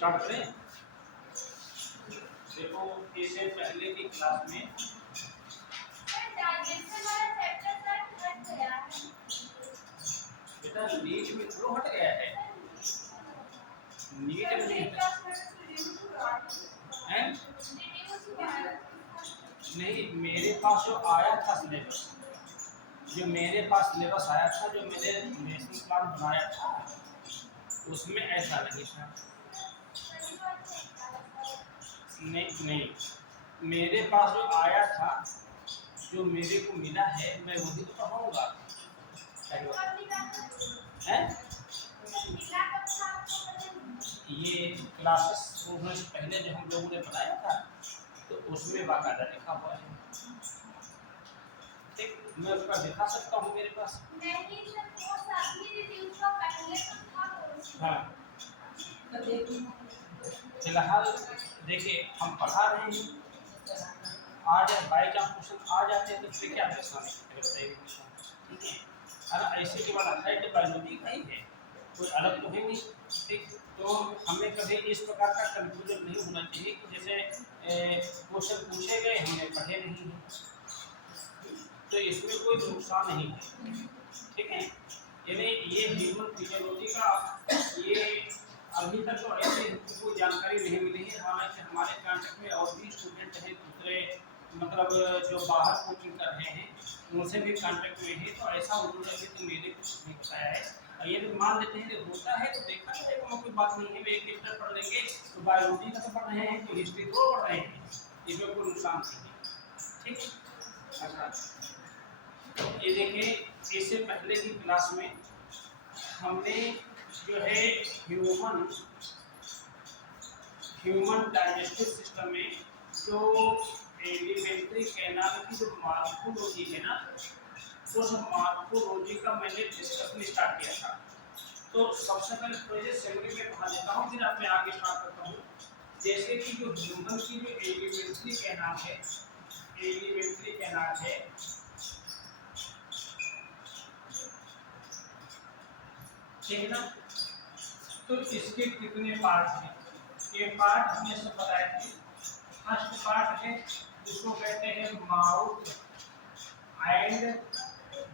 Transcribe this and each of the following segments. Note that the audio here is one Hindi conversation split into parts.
स्टार्ट करें। देखो इससे पहले की क्लास में बेटा नीट में थोड़ा हट गया है, नीट में नहीं है। नहीं, मेरे पास जो आया था सिलेबस, जो मेरे पास सिलेबस आया था, जो मैंने नेशनल प्लान बनाया था, उसमें ऐसा नहीं था। नहीं, मेरे पास जो आया था, जो मेरे को मिला है, मैं वही तो पढ़ाऊंगा। है ये क्लासेस होने से पहले जो हम लोगों ने बनाया था, तो उसमें बाकायदा लिखा हुआ है। ठीक, मैं उसका दिखा सकता हूँ मेरे पास। हाँ, फिलहाल देखिए हम पढ़ा रहे हैं, आज बाई चांस क्वेश्चन आ जाते हैं तो फिर क्या परेशानी है बताइए। ठीक है, अरे ऐसे के बाद हेड बायोलॉजी का ही है, कोई अलग तो है नहीं। ठीक, तो हमें कभी इस प्रकार का कंफ्यूजन नहीं होना चाहिए कि जैसे क्वेश्चन पूछे गए हमने पढ़े नहीं हैं, तो इसमें कोई नुकसान नहीं है। ठीक है, यानी ये ह्यूमन फिजियोलॉजी का ये अभी तक तो ऐसे कोई जानकारी नहीं मिली है। हालांकि हमारे कांटेक्ट में और भी स्टूडेंट हैं दूसरे, मतलब जो बाहर कोचिंग कर रहे हैं, उनसे भी कांटेक्ट में है, तो ऐसा उन्होंने अभी तो मेरे कुछ नहीं बताया है। ये तो मान लेते हैं कि होता है तो देखा जाएगा, कोई बात नहीं है। एक चैप्टर पढ़ लेंगे तो बायोलॉजी का तो पढ़ रहे हैं, तो हिस्ट्री तो पढ़ रहे हैं, इसमें कोई नुकसान नहीं है। ठीक है, अच्छा ये देखें, इससे पहले की क्लास में हमने जो है ह्यूमन डाइजेस्टिव सिस्टम में जो एलिमेंट्री कैनाल की जो मार्फोलॉजी है ना, उस मार्फोलॉजी का मैंने डिस्कशन स्टार्ट किया था। तो सबसे पहले थोड़ी सी सेगमेंट में पढ़ा देता हूँ, फिर मैं आगे स्टार्ट करता हूँ। जैसे कि जो ह्यूमन की जो एलिमेंट्री कैनाल है, एलिमेंट्री कैनाल है, ठीक है ना, तो इसके कितने पार्ट हैं? ये पार्ट हमने सब बताए थे। फर्स्ट पार्ट है जिसको कहते हैं माउथ एंड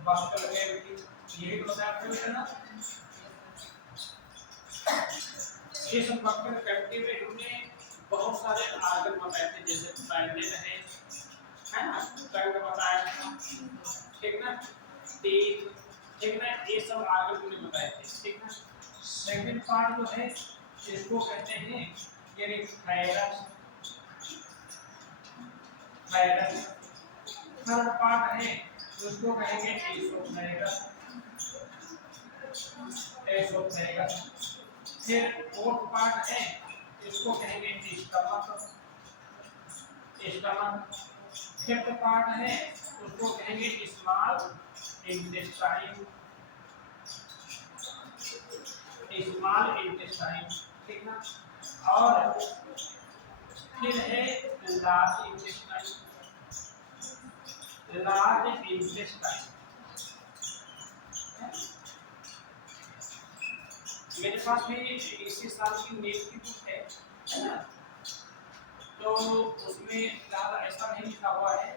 बक्कल कैविटी, यही तो बताया था ना। इस बक्कल कैविटी में हमने बहुत सारे आर्गन बताए थे, जैसे पैलेट है ना, पैलेट बताया था, ठीक ना, टीथ, ठीक ना, ये सब आर्गन हमने बताए थे। ठीक ना, सेकंड पार्ट जो है इसको कहते हैं यानी थायरस, थायरस। थर्ड पार्ट है उसको कहेंगे एसोफेगस, एसोफेगस। फिर फोर्थ पार्ट है इसको कहेंगे स्टमक, स्टमक। फिफ्थ पार्ट है उसको कहेंगे स्मॉल इंटेस्टाइन, स्मॉल इंटेस्टाइन, ठीक ना। और फिर है लार्ज इंटेस्टाइन, लार्ज इंटेस्टाइन। मेरे पास भी इसी साल की नेट की बुक है ना, तो उसमें ज़्यादा ऐसा नहीं लिखा हुआ है।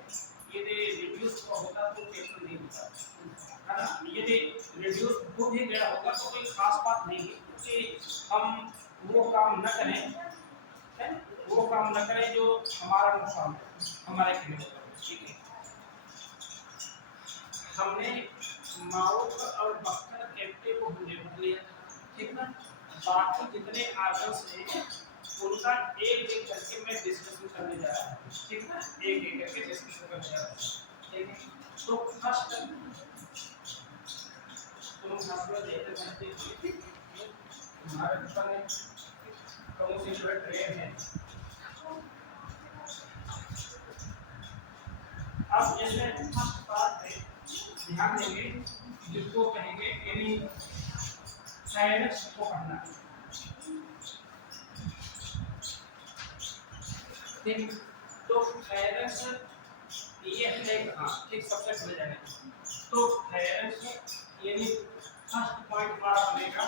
यदि रिड्यूस होता तो पेपर नहीं होता है ना, यदि रिड्यूस हो भी गया होगा तो कोई खास बात नहीं है, क्योंकि हम वो काम न करें, है वो काम न करें जो हमारा नुकसान हमारे के लिए होगा। ठीक है, हमने माउथ और बक्कल कैविटी को हमने पढ़ लिया, ठीक ना। बाकी जितने आर्गन्स हैं उनका एक एक करके मैं डिस्कशन करने जा रहा हूँ, ठीक ना, एक एक करके डिस्कशन करने जा रहा हूँ। ठीक है, तो फर्स्ट तुम हंसना देखते हैं हमारे ऊपर में कौन सी जो ट्रेन है। अब इसमें फर्स्ट पार्ट है, ध्यान देंगे, जिसको कहेंगे यानी थायरस को पढ़ना। ठीक, तो थायरस ये है कहाँ, ठीक, सबसे पहले जाने तो थायरस यानी फर्स्ट पॉइंट हमारा बनेगा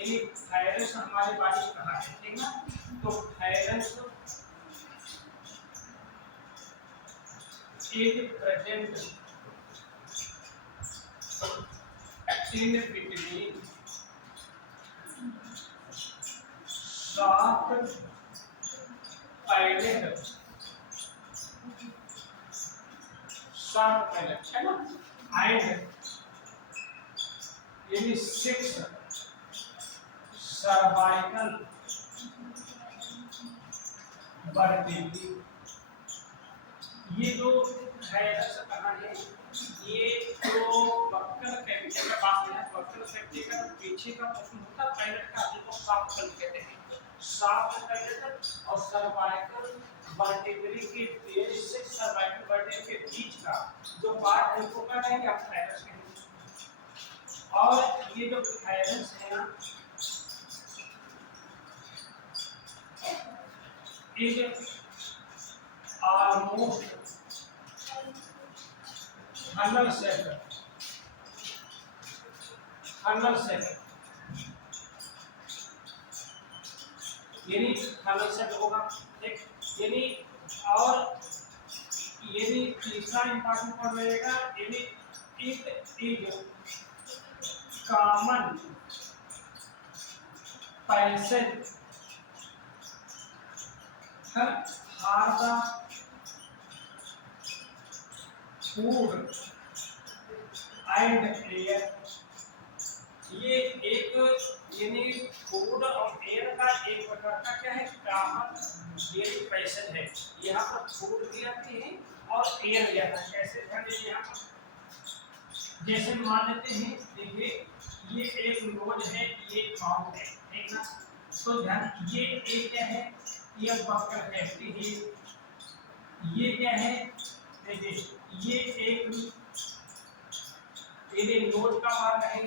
यानी थायरस हमारे बॉडी कहाँ है, ठीक ना। तो thyrsus is present in between shaft pilot, shaft pilot है ना, एंड यानी 6 सर्वाइकल वर्टेब्री। ये जो थायरस कहाँ है, ये जो बक्कल कैविटी का पास है, बक्कल कैविटी का पीछे का पोर्शन होता है पायलेट का, जिसको शाफ्ट पायलेट कहते हैं। शाफ्ट पायलेट और सर्वाइकल वर्टेब्री के बीच से, सर्वाइकल वर्टेब्री के बीच का जो पार्ट है उसको क्या कहेंगे, आप थायरस कहेंगे। और ये जो थायरस है ना, इज ऑलमोस्ट हनल सेट, हनल सेट यानी हनल सेट होगा, ठीक। यानी और यानी तीसरा इंपॉर्टेंट पॉइंट रहेगा, यानी it is common passage for the food and air. ये एक यानी फूड और एयर का एक प्रकार का क्या है, कॉमन ये पैसेज है। यहाँ पर फूड भी आती है और एयर भी आता है। कैसे ध्यान दीजिए, यहाँ पर जैसे मान लेते हैं, देखिए ये एक नोज है, ये माउथ है, ठीक ना। तो ध्यान, ये एक क्या है, ये बक्कल कैविटी है, ये क्या है, देखिए ये एक ये नोज का भाग है,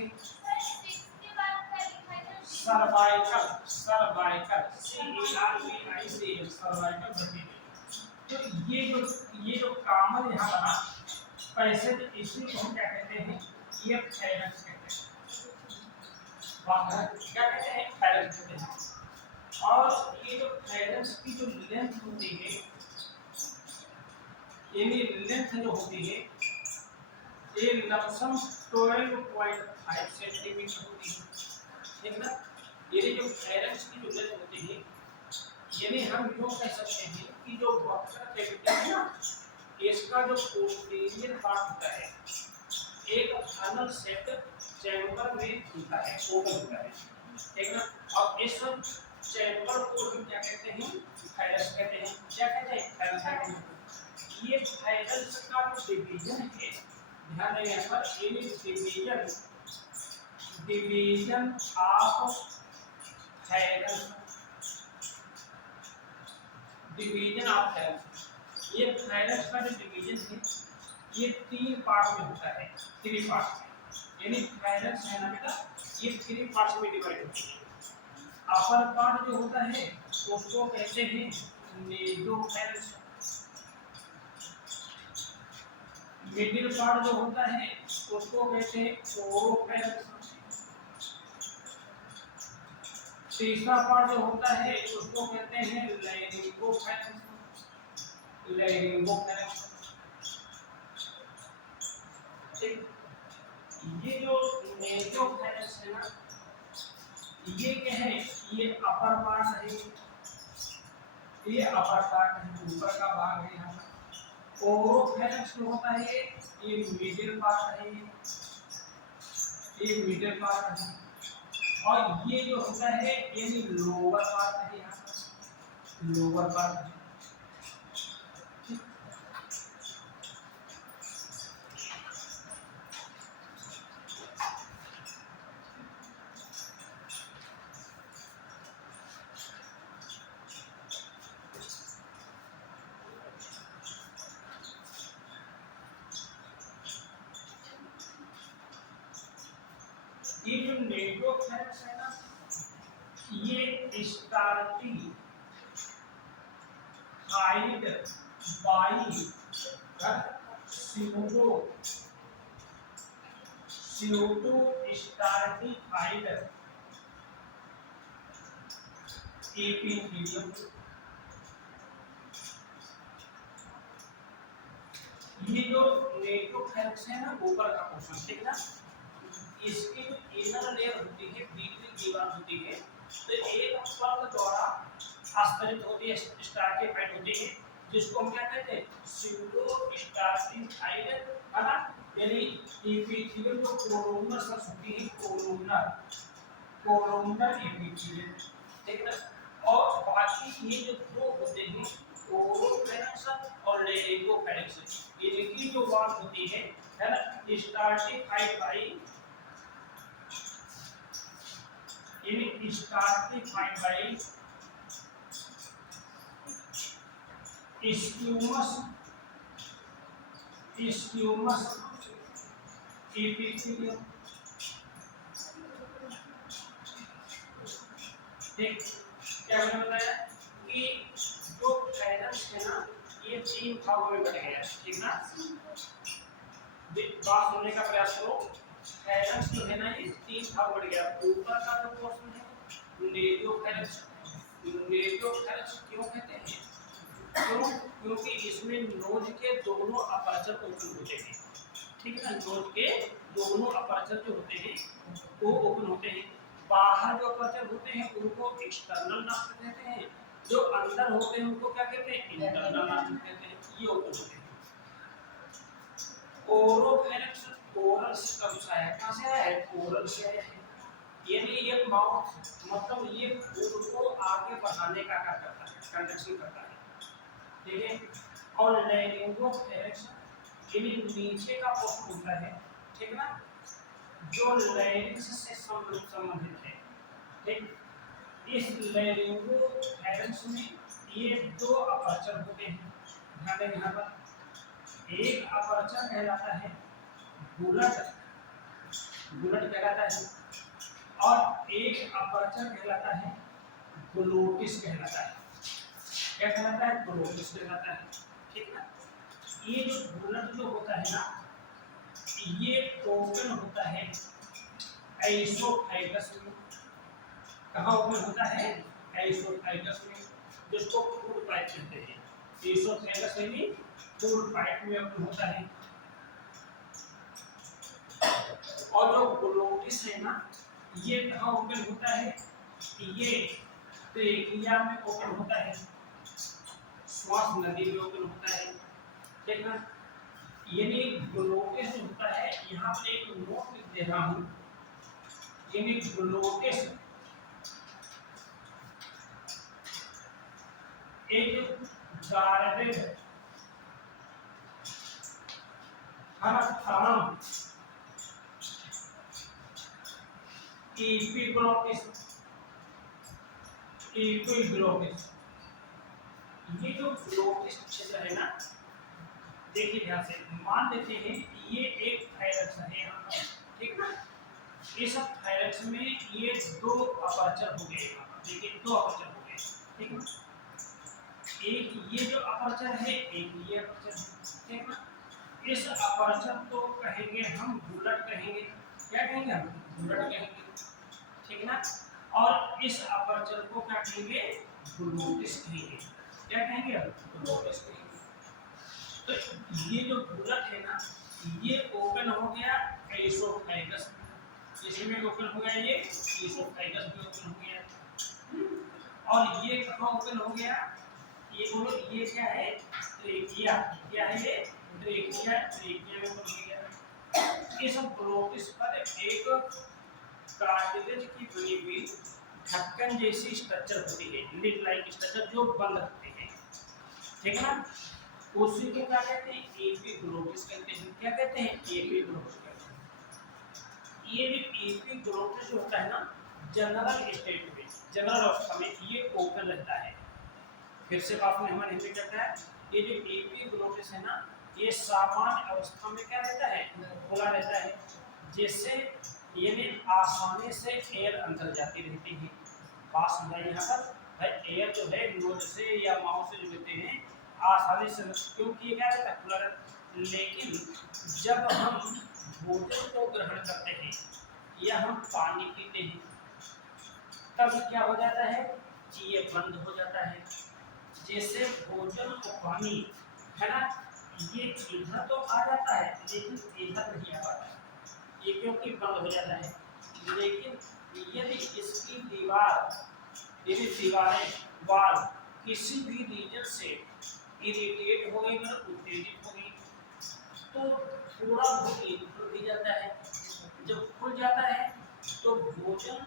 सर्वाइकल, सर्वाइकल CERVICAL सर्वाइकल वर्टेब्री। तो ये जो कॉमन यहाँ बना पैसेज, इसी को हम क्या कहते हैं, ये थायरस कहते हैं। क्या कहते हैं, थायरस कहते हैं। और ये जो थायरस की जो लेंथ होती है, यानी लेंथ जो होती है, ये लमसम 12.5 सेंटीमीटर होती है, ठीक ना। ये जो थायरस की जो लेंथ होती है, यानी हम यूँ कह सकते हैं कि जो बक्कल कैविटी है ना, इसका जो पोस्टीरियर पार्ट होता है, एक हनल सेट चैम्बर में होता है, ओवल होता है, ठीक ना। अब इस चैम्बर को हम क्या कहते हैं, थायरस कहते हैं। क्या कहते हैं, थायरस कहते हैं। ये थायरस का जो डिवीजन है, ध्यान दें यहाँ पर, ये डिवीजन ऑफ थायरस, डिवीजन ऑफ थायरस। ये थायरस का जो डिवीजन है, ये 3 पार्ट में होता है, 3 पार्ट में। यानी थायरस है ना बेटा, ये 3 पार्ट्स में डिवाइड होती है। अपर पार्ट जो होता है उसको कहते हैं नेसोथायरस, मिडिल पार्ट जो होता है उसको कहते हैं ओरोथायरस, तीसरा पार्ट जो होता है उसको कहते हैं लैरिंगोथायरस, लैरिंगोथायरस। ठीक, ये जो नेसोथायरस है ना, ये क्या है, ये अपर पार्ट है, ये अपर पार्ट है, ऊपर का भाग है यहाँ पर। ओरोथायरस जो होता है ये मिडिल पार्ट है, ये मिडिल पार्ट है। और ये जो होता है ये लोअर पार्ट है, यहाँ पर लोअर पार्ट है। ये जो नेसोथायरस है ना, ये starting hide by pseudo starting hide epithelium, ये जो नेट्रोफैरेक्स है ना ऊपर का पोर्शन, ठीक ना, इसकी जो इनर लेयर होती है, भीतरी दीवार होती है, तो एक पल्प द्वारा आस्तरित होती है, स्टार्टिफाइड होती है, जिसको हम क्या कहते हैं, स्यूडो स्टार्टिफाइड, है ना, यानी एपिथेलियम जो कोलोमनर सेल्स होती है, कोलोमनर एपिथेलियम, ठीक ना। और बाकी ये जो दो होते हैं ओरोफैरिंक्स और लेरिंगोफैरिंक्स, इनकी जो वॉल होती है ना, स्टार्टिफाइड बाय स्क्यूमस एपिथेलियम, ठीक। क्या मैंने बताया कि जो फैरेंक्स है ना, ये 3 भागों में बट गया है, ठीक ना। बात सुनने का प्रयास करो, फैरेंक्स जो है ना ये 3 भाग बट गया। ऊपर का जो पोर्शन है नेरियोफैरेंक्स, नेरियोफैरेंक्स क्यों कहते हैं, क्योंकि इसमें नोज के दोनों अपर्चर ओपन होते हैं, ठीक है ना। नोज के दोनों अपर्चर जो होते हैं वो ओपन होते हैं। बाहर जो अपर्चर होते हैं उनको एक्सटर्नल नॉस्ट्रल कहते हैं, जो अंदर होते हैं उनको क्या कहते हैं, इंटरनल नॉस्ट्रल कहते हैं, ये ओपन होते हैं। ओरोफैरिंक्स ओरल से कब से आया, कहां से आया है, ओरल से आया है, यानी ये माउथ मतलब ये फूड को आगे बढ़ाने का क्या करता है, कंडक्शन करता है, ठीक है। और लैरिंगोफैरिंक्स यानी नीचे का पोर्शन होता है, ठीक ना, जो लैरिंक्स से संबंधित है, ठीक। इस लैरिंगोफैरिंक्स में ये 2 अपर्चर होते हैं, ध्यान दें यहाँ पर। एक अपर्चर कहलाता है बुलेट, बुलेट कहलाता है, और एक अपर्चर कहलाता है ग्लोटिस कहलाता है। क्या कहलाता है, ग्लोटिस कहलाता है, ठीक ना। ये जो बुलेट जो होता है ना, ये ओपन होता है एसोफेगस में। कहाँ ओपन होता है, एसोफेगस में, जिसको फूड पाइप कहते हैं। एसोफेगस यानी फूड पाइप में ओपन होता है। और जो ग्लोटिस है ना, ये कहाँ ओपन होता है, ये ट्रेकिया में ओपन होता है, श्वास नली में ओपन होता है, ठीक ना। यानी ग्लोटिस जो होता है, यहाँ पर एक नोट लिख दे रहा हूँ, यानी ग्लोटिस एक गार्डेड थर्म एपिग्लोटिस, एपिग्लोटिस, ये जो ग्लोटिस क्षेत्र है ना, देखिए ध्यान से, मान लेते हैं ये एक थायरक्स है यहाँ पर, ठीक ना। इस थायरक्स में ये 2 अपर्चर हो गए, देखिए 2 अपर्चर हो गए, ठीक ना। एक ये जो अपर्चर है, एक ये अपर्चर है, ठीक ना। इस अपर्चर को कहेंगे हम बुलेट कहेंगे, क्या कहेंगे हम, बुलेट कहेंगे, ठीक ना। और इस अपर्चर को क्या कहेंगे, ग्लोटिस कहेंगे, क्या कहेंगे, ग्लोटिस कहेंगे। तो ये जो बुलेट है ना, ये ओपन हो गया एसोफेगस, इसमें ओपन हो गया, ये एसोफेगस में ओपन हो गया। और ये कहाँ ओपन हो गया, ये बोलो, ये क्या है, ट्रेकिया, क्या है ये, ट्रेकिया, ट्रेकिया में ओपन हो गया। इस ग्लोटिस पर एक कार्टिलेज की बनी हुई ढक्कन जैसी स्ट्रक्चर होती है, लिड लाइक स्ट्रक्चर, जो बंद होती है, ठीक है ना। उसी को क्या कहते हैं, एपिग्लोटिस कहते हैं। क्या कहते हैं, एपिग्लोटिस कहते हैं। ये जो एपिग्लोटिस होता है ना, जनरल स्टेट में, जनरल अवस्था में ये ओपन रहता है। फिर से बात में हमारे हिंदी कहता है, ये जो एपिग्लोटिस है ना, ये सामान्य अवस्था में क्या रहता है, खुला रहता है, जिससे यानी आसानी से एयर अंदर जाती रहती है। बात समझाइए यहाँ पर, भाई एयर जो है नोज से या माउथ से जो लेते हैं आसानी से, क्योंकि ये क्या रहता है, खुला रहता। लेकिन जब हम भोजन को ग्रहण करते हैं या हम पानी पीते हैं, तब क्या हो जाता है, ये बंद हो जाता है। जैसे भोजन और पानी है ना, ये इधर तो आ जाता है लेकिन इधर नहीं आ पाता है, ये क्योंकि बंद हो जाता है। लेकिन यदि इसकी दीवार, यदि दीवारें वाल किसी भी रीजन से इरिटेट हो गई, मतलब उत्तेजित हो गई, तो थोड़ा बहुत ये खुल भी जाता है। जब खुल जाता है तो भोजन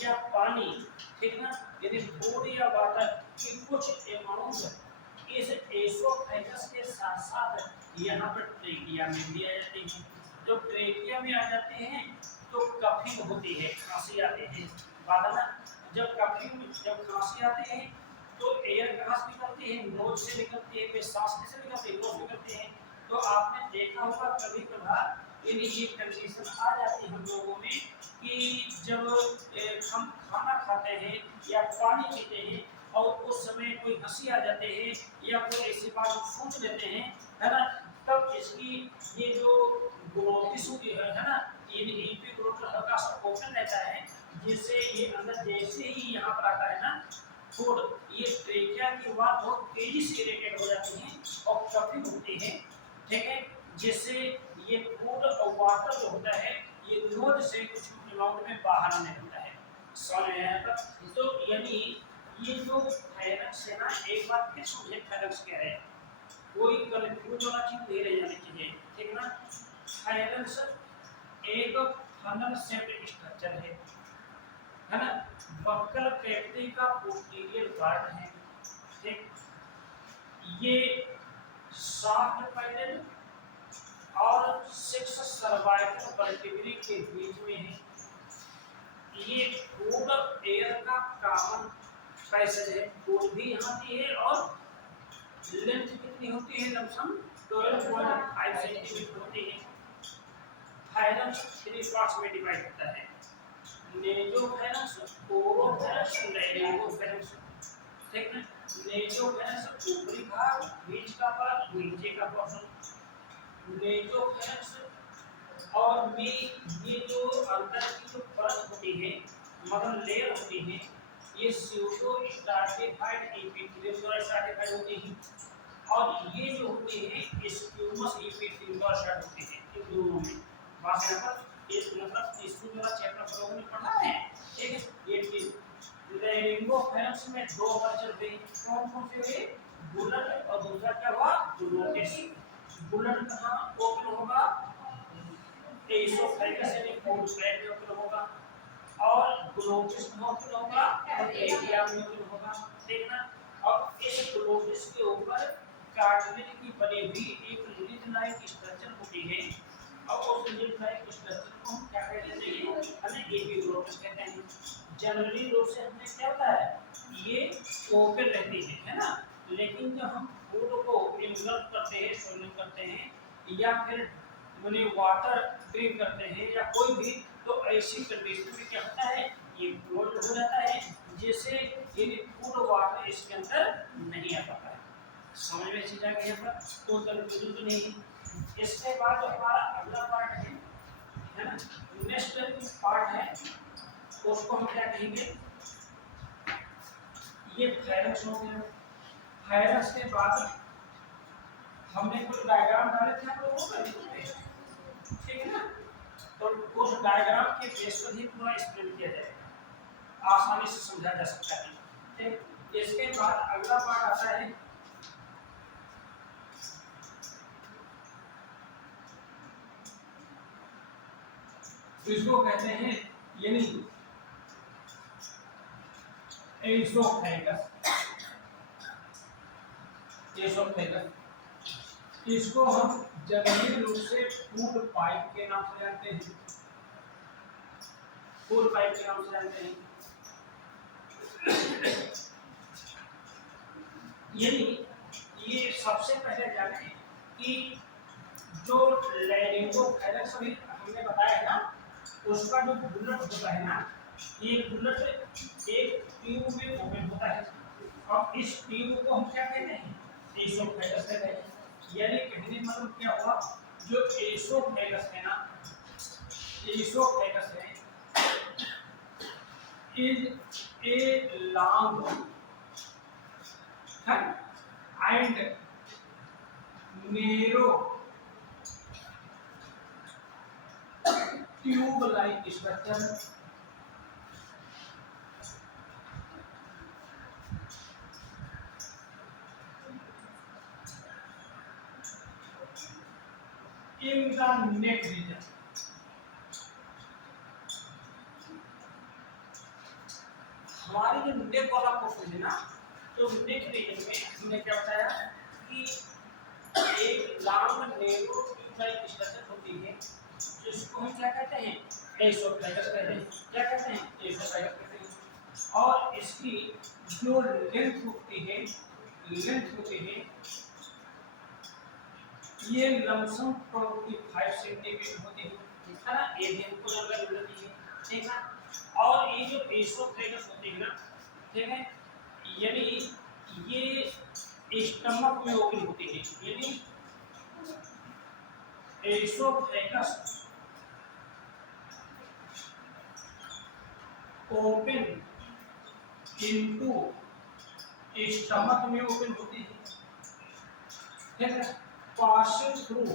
या पानी, ठीक ना, यदि फूड या वाटर की कुछ अमाउंट इस एसोफेगस के साथ साथ यहाँ पर ट्रेकिया में भी आ जाते हैं। जब ट्रेकिया में आ जाते हैं तो कफिंग होती है, खांसी आती है। बात है ना, जब खांसी आती है तो एयर कहाँ से निकलती है, नोज से निकलती है। वे सांस कैसे निकलती है, नोज निकलती है। तो आपने देखा होगा कभी कभार ये कंडीशन आ जाती है हम लोगों में कि जब हम खाना खाते हैं या पानी पीते हैं और उस समय कोई हंसी आ जाते हैं या कोई ऐसी बात सोच लेते हैं, है ना, तब इसकी ये जो ग्लोटिस होती है ना, ये एपिग्लोटिस हल्का सा ओपन रहता है, जिससे ये अंदर जैसे ही यहाँ पर आता है ना फूड, ये ट्रेकिया की वाल बहुत तेजी से इरिटेट हो जाती है और कफिंग होती है, ठीक है, जिससे ये फूड और वाटर जो होता है ये नोज से कुछ अमाउंट में बाहर आने लगता है। समझ में आया था? तो यानी ये जो फाइनेंस है ना, एक बार फिर समझे फाइनेंस क्या है, कोई कंफ्यूज वाला चीज नहीं रह जानी चाहिए, ठीक ना। फाइनेंस एक फनल शेप्ड स्ट्रक्चर है ना, बक्कल कैविटी का पोस्टीरियर पार्ट है, ठीक। ये शाफ्ट पैनल और 6 सर्वाइकल वर्टिब्रे के बीच में है। ये फूड एयर का कॉमन पैसेज है, फूड भी यहाँ की है और लेंथ कितनी होती है, लमसम 12.5 सेंटीमीटर होती है। फाइनेंस 3 पार्ट्स में डिवाइड होता है, नेजोफाइनेंस, ओरोफाइनेंस, लैरिंगोफाइनेंस, ठीक है। नेजोफाइनेंस ऊपरी भाग, बीच का भाग, नीचे का पोर्शन। नेजोफाइनेंस और में ये जो अंदर की जो परत होती है, मतलब लेयर होती है, ये स्यूडो स्ट्रैटिफाइड एपिथेलियम द्वारा स्ट्रैटिफाइड होती है, और ये जो होती है स्क्यूमस एपिथेलियम द्वारा स्ट्रैटिफाइड होती है। इन दोनों में बात यहाँ पर इस मतलब टिश्यू द्वारा चैप्टर पर लोगों ने पढ़ा है, ठीक है। ये चीज लैरिंगोफाइनेंस में दो कल्चर हुए, कौन से हुए, बुलेट और दूसरा क्या हुआ, ग्लोटिस। बुलेट कहाँ ओपन होगा, एसोफेगस यानी फूड ट्रैक में ओपन होगा, और ग्लोटिस में ओपन होगा और ट्रेकिया में ओपन होगा, ठीक ना। अब इस ग्लोटिस के ऊपर कार्टिलेज की बनी हुई एक लिड लाइक स्ट्रक्चर होती है, और उस लिड लाइक स्ट्रक्चर को हम क्या कहते हैं, हमें एपिग्लोटिस कहते हैं। जनरली रूप से हमने क्या होता है, ये ओपन रहती है ना, लेकिन जब हम फूड को इनगल्फ करते हैं, स्वेलिंग करते हैं, या फिर माने वाटर ड्रिंक करते हैं या कोई भी, तो ऐसी कंडीशन में क्या होता है, ये क्लोज हो जाता है, जिससे ये फूड वाटर इसके अंदर नहीं आ पाता है। समझ में चीज आ गई यहाँ पर, तो कंफ्यूजन तो नहीं है। इसके बाद जो हमारा अगला पार्ट है ना, नेक्स्ट पार्ट है, उसको हम क्या कहेंगे, ये फायरस हो गया। फायरस के बाद हमने कुछ डायग्राम डाले थे आप लोगों को, ठीक है ना, तो उस डायग्राम के बेस पर ही पूरा एक्सप्लेन किया जाएगा, आसानी से समझा जा सकता है, ठीक। इसके बाद अगला पार्ट आता है इसको कहते हैं यानी एसोफेगस। एसोफेगस इसको हम जनरली रूप से फूड पाइप के नाम से जानते हैं, फूड पाइप के नाम से जानते हैं। यानी ये सबसे पहले जाने कि जो लैरिंगोफाइनेक्स अभी हमने बताया ना, उसका जो बुलेट होता है ना, ये बुलेट एक ट्यूब में ओपन होता है, और इस ट्यूब को हम क्या कहते हैं, एसोफेगस कहते हैं। यानी कहने मतलब क्या हुआ, जो एसोफेगस है ना, एसोफेगस है is a long and narrow tube like structure in the neck region. हमारे जो नेक वाला पोर्शन है ना, तो नेक रीजन में हमने क्या बताया कि एक लॉन्ग नेरो ट्यूब स्ट्रक्चर होती है, जिसको हम क्या कहते हैं, एसोफेगस कहते हैं। क्या कहते हैं? एसोफेगस कहते हैं। और इसकी जो लेंथ होती है ये लमसम 25 सेंटीमीटर होती है ना, ये दिन को लंबाई होती है, ठीक है। और ये जो एसोफेगस होती है ना, ठीक है, यानी ये स्टमक में ओपन होती है, यानी एसोफेगस ओपन इनटू स्टमक में ओपन होती है, ठीक है, passing through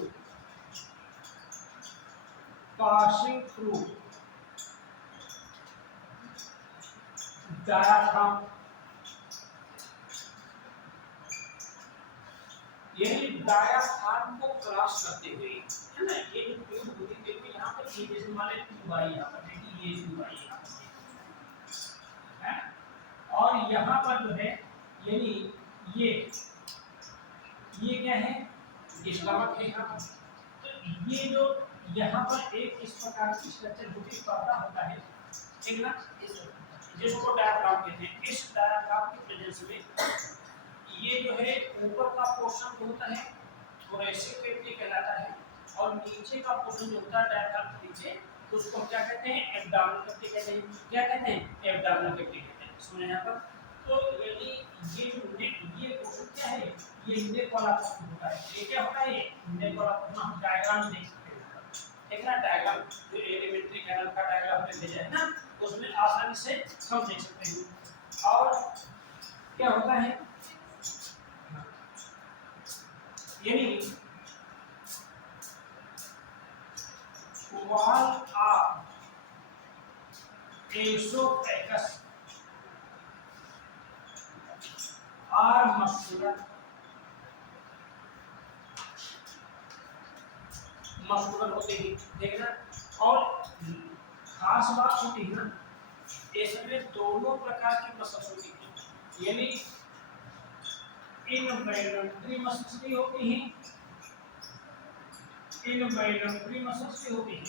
diaphragm, यानी डायाफ्राम को क्रॉस करते हुए, है ना, ये जो ट्यूब होती है, देखिए यहाँ पर ये जैसे मान लें ट्यूब आई, यहाँ पर देखिए ये ट्यूब आई यहाँ पर है, और यहाँ पर जो है यानी ये क्या है, स्टमक है यहाँ पर। तो ये जो यहाँ पर एक इस प्रकार की स्ट्रक्चर होती पर्दा होता है, ठीक ना, जिसको डायाफ्राम कहते हैं। इस डायाफ्राम की प्रेजेंस में ये जो है ऊपर का पोर्शन जो होता है थोरेसिक कैविटी कहलाता है, और नीचे का पोर्शन जो होता है डायाफ्राम के नीचे, तो उसको क्या कहते हैं, एब्डोमिनल कैविटी कहते हैं। क्या कहते हैं? एब्डोमिनल कैविटी कहते हैं। सुने यहाँ पर, तो यानी ये जो ये पोर्शन क्या है, ये नेक वाला पोर्शन होता है। ये क्या होता है? ये नेक वाला पोर्शन। हम डायग्राम देख सकते हैं, ठीक है ना, डायग्राम जो एलिमेंट्री कैनल का डायग्राम हमने भेजा है ना, उसमें आसानी से हम देख सकते हैं। और क्या होता है, यानी wall of esophagus are muscular होते हैं, देखना। और खास बात होती है ना, इसमें दोनों प्रकार की मसल्स होती है, यानी इनवॉल्यूंटरी मसल्स भी होती हैं, इनवॉल्यूंटरी मसल्स भी होती हैं,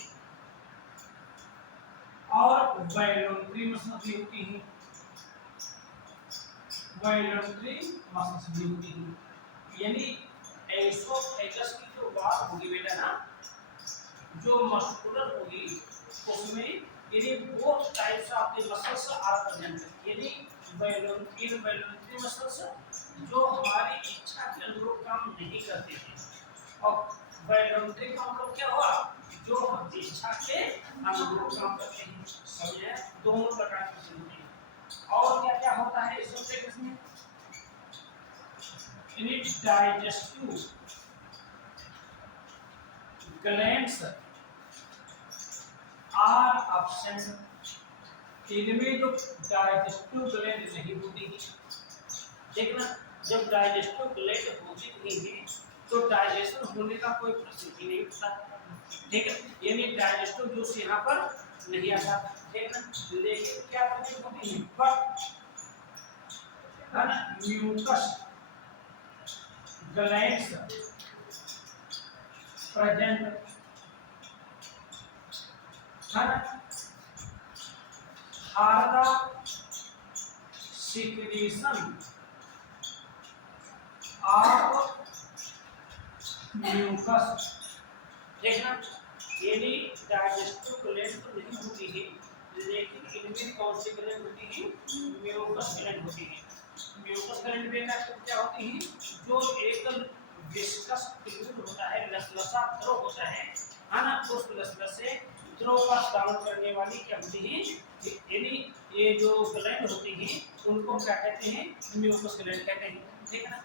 और वॉल्यूंटरी मसल्स भी होती हैं, वॉल्यूंटरी मसल्स भी होती हैं। यानी एसोफेगस की जो बात होगी बेटा ना, जो मस्कुलर होगी, उसमें यानी both types of the muscles are present, यानी इनवॉल्यूंटरी मसल्स जो हमारी इच्छा के अनुरूप काम नहीं करते हैं, और वॉल्यूंटरी का मतलब क्या हुआ, जो हम इच्छा के अनुरूप काम करते हैं। समझे? दोनों प्रकार की चीजें होती हैं। और क्या क्या होता है एसोफेगस में, यानी डाइजेस्टिव ग्लैंड्स आर एब्सेंट, इनमें जो डाइजेस्टिव ग्लैंड नहीं होती है, देखना, जब डाइजेस्टिव ग्लैंड होती नहीं है तो डाइजेशन होने का कोई प्रश्न ही नहीं उठता, ठीक है, यानी डाइजेस्टिव जूस यहाँ पर नहीं आता, ठीक है। लेकिन क्या प्रेजेंट होती है, बट है ना, म्यूकस ग्लैंड्स प्रेजेंट है ना, हार्दा सिक्रीशन ऑफ म्यूकस, देखना, यानी डाइजेस्टिव ग्लैंड तो नहीं होती है, लेकिन इनमें कौन सी ग्लैंड होती है, म्यूकस ग्लैंड होती है। म्यूकस ग्लैंड में क्या होती है, जो एक विस्कस फ्लूइड होता है, लसलसा द्रव होता है ना, उस लसलसे थ्रो पास डाउन करने वाली क्या होती है, यानी ये जो ग्लैंड होती हैं उनको क्या कहते हैं, म्यूकस ग्लैंड कहते हैं, ठीक है ना।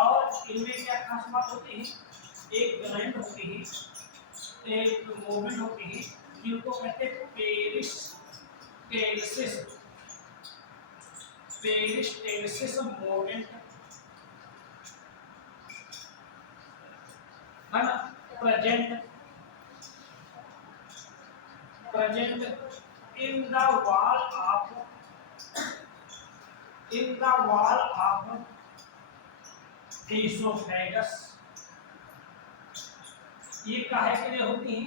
और इनमें क्या खास बात होती है, एक ग्लैंड होती है, एक मूवमेंट होती है जिनको कहते हैं पेरिस्टेलिसिस, पेरिस्टेलिसिस मूवमेंट है ना, present in the wall of esophagus। ये काहे के लिए होती है,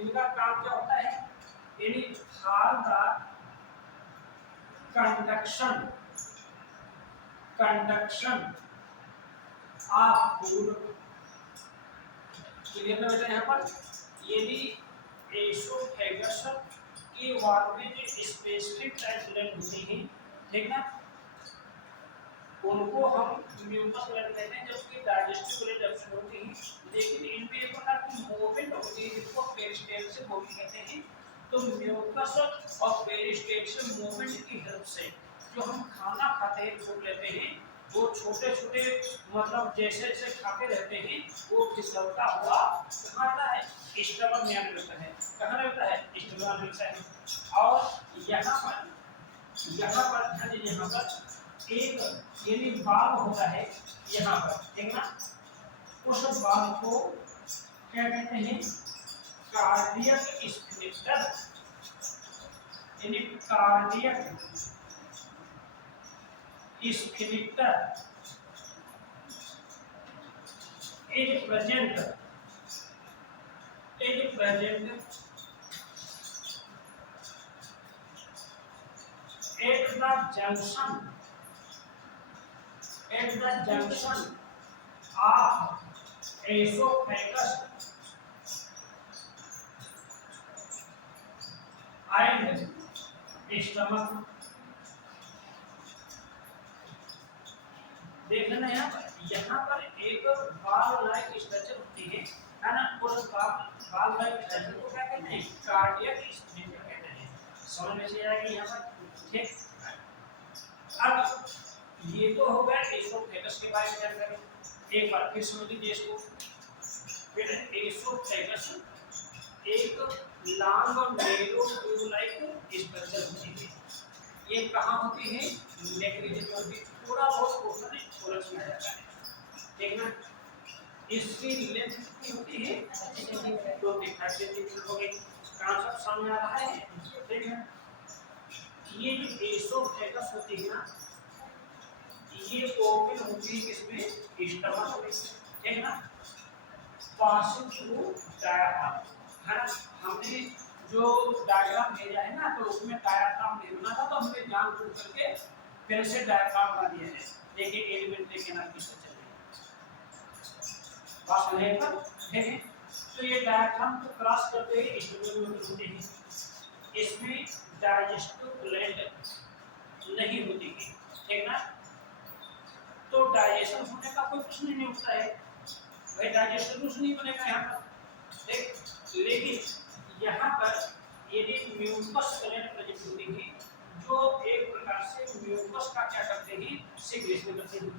इनका काम क्या होता है, यानी for the conduction of food. Clear ना बेटा, यहाँ पर यदि एसोफेगस के वॉल में जो स्पेसिफिक टाइप ग्लैंड होती है, ठीक ना, उनको हम म्यूकस ग्लैंड कहते हैं, जबकि डाइजेस्टिव ग्लैंड एब्सेंट होती है। लेकिन इनमें एक प्रकार की मूवमेंट होती है जिसको पेरिस्टेलिस मूवमेंट कहते हैं। तो म्यूकस और पेरिस्टेलिस मूवमेंट की हेल्प से जो हम खाना खाते हैं, फूड लेते हैं, वो छोटे छोटे मतलब जैसे जैसे खाते रहते हैं वो फिसलता हुआ कहाँ आता है, स्टमक में आने लगता है। कहाँ लगता है, स्टमक में लगता है। और यहाँ पर यहाँ पर एक यानी बाल होता है यहाँ पर, ठीक ना, उस बाल को क्या कहते हैं, कार्डियक स्फिंक्टर, यानी cardiac sphincter is present at the junction of esophagus and stomach। देखना यहाँ पर एक बाल लाइक स्ट्रक्चर होती है ना, उस बाल लाइक स्ट्रक्चर को क्या कहते हैं, कार्डियक स्फिंक्टर कहते हैं। समझ में से आएगी यहाँ पर, ठीक। अब ये तो हो गया एसोफेगस के बारे में जानकारी। एक बार फिर समझ लीजिए इसको। फिर एसोफेगस एक लॉन्ग और नैरो ट्यूब लाइक स्ट्रक्चर होती है। ये कहाँ होती है, नेक रीजन में होती है, थोड़ा बहुत पोर्शन थोरक्स में आ जाता है, ठीक ना। इसकी लेंथ कितनी होती है, 25 सेंटीमीटर हो गई। कॉन्सेप्ट समझ आ रहा है, ठीक है। ये जो एसोफेगस होती है ना, ये ओपन होती है किसमें, स्टमक में, ठीक ना, पासिंग थ्रू डायफ्राम है ना। हमने जो डायग्राम भेजा है ना, तो उसमें डायफ्राम भेजना था, तो हमने जानबूझ करके फिर से डायफ्राम बना दिया है। देखिए एलिमेंट्री के नाम की स्ट्रक्चर बात सुनिए पर, ठीक है। तो ये डायफ्राम को क्रॉस करते हुए स्टमक में होते हैं। इसमें डाइजेस्टिव ग्लैंड नहीं होती है, ठीक ना। तो डाइजेशन होने का कोई प्रश्न नहीं उठता है, भाई डाइजेशन कुछ नहीं बनेगा यहाँ पर, ठीक। लेकिन यहाँ पर यदि म्यूकस ग्लैंड प्रेजेंट होती है, जो एक प्रकार से म्यूकस का क्या करते हैं, सीक्रेशन करते हैं।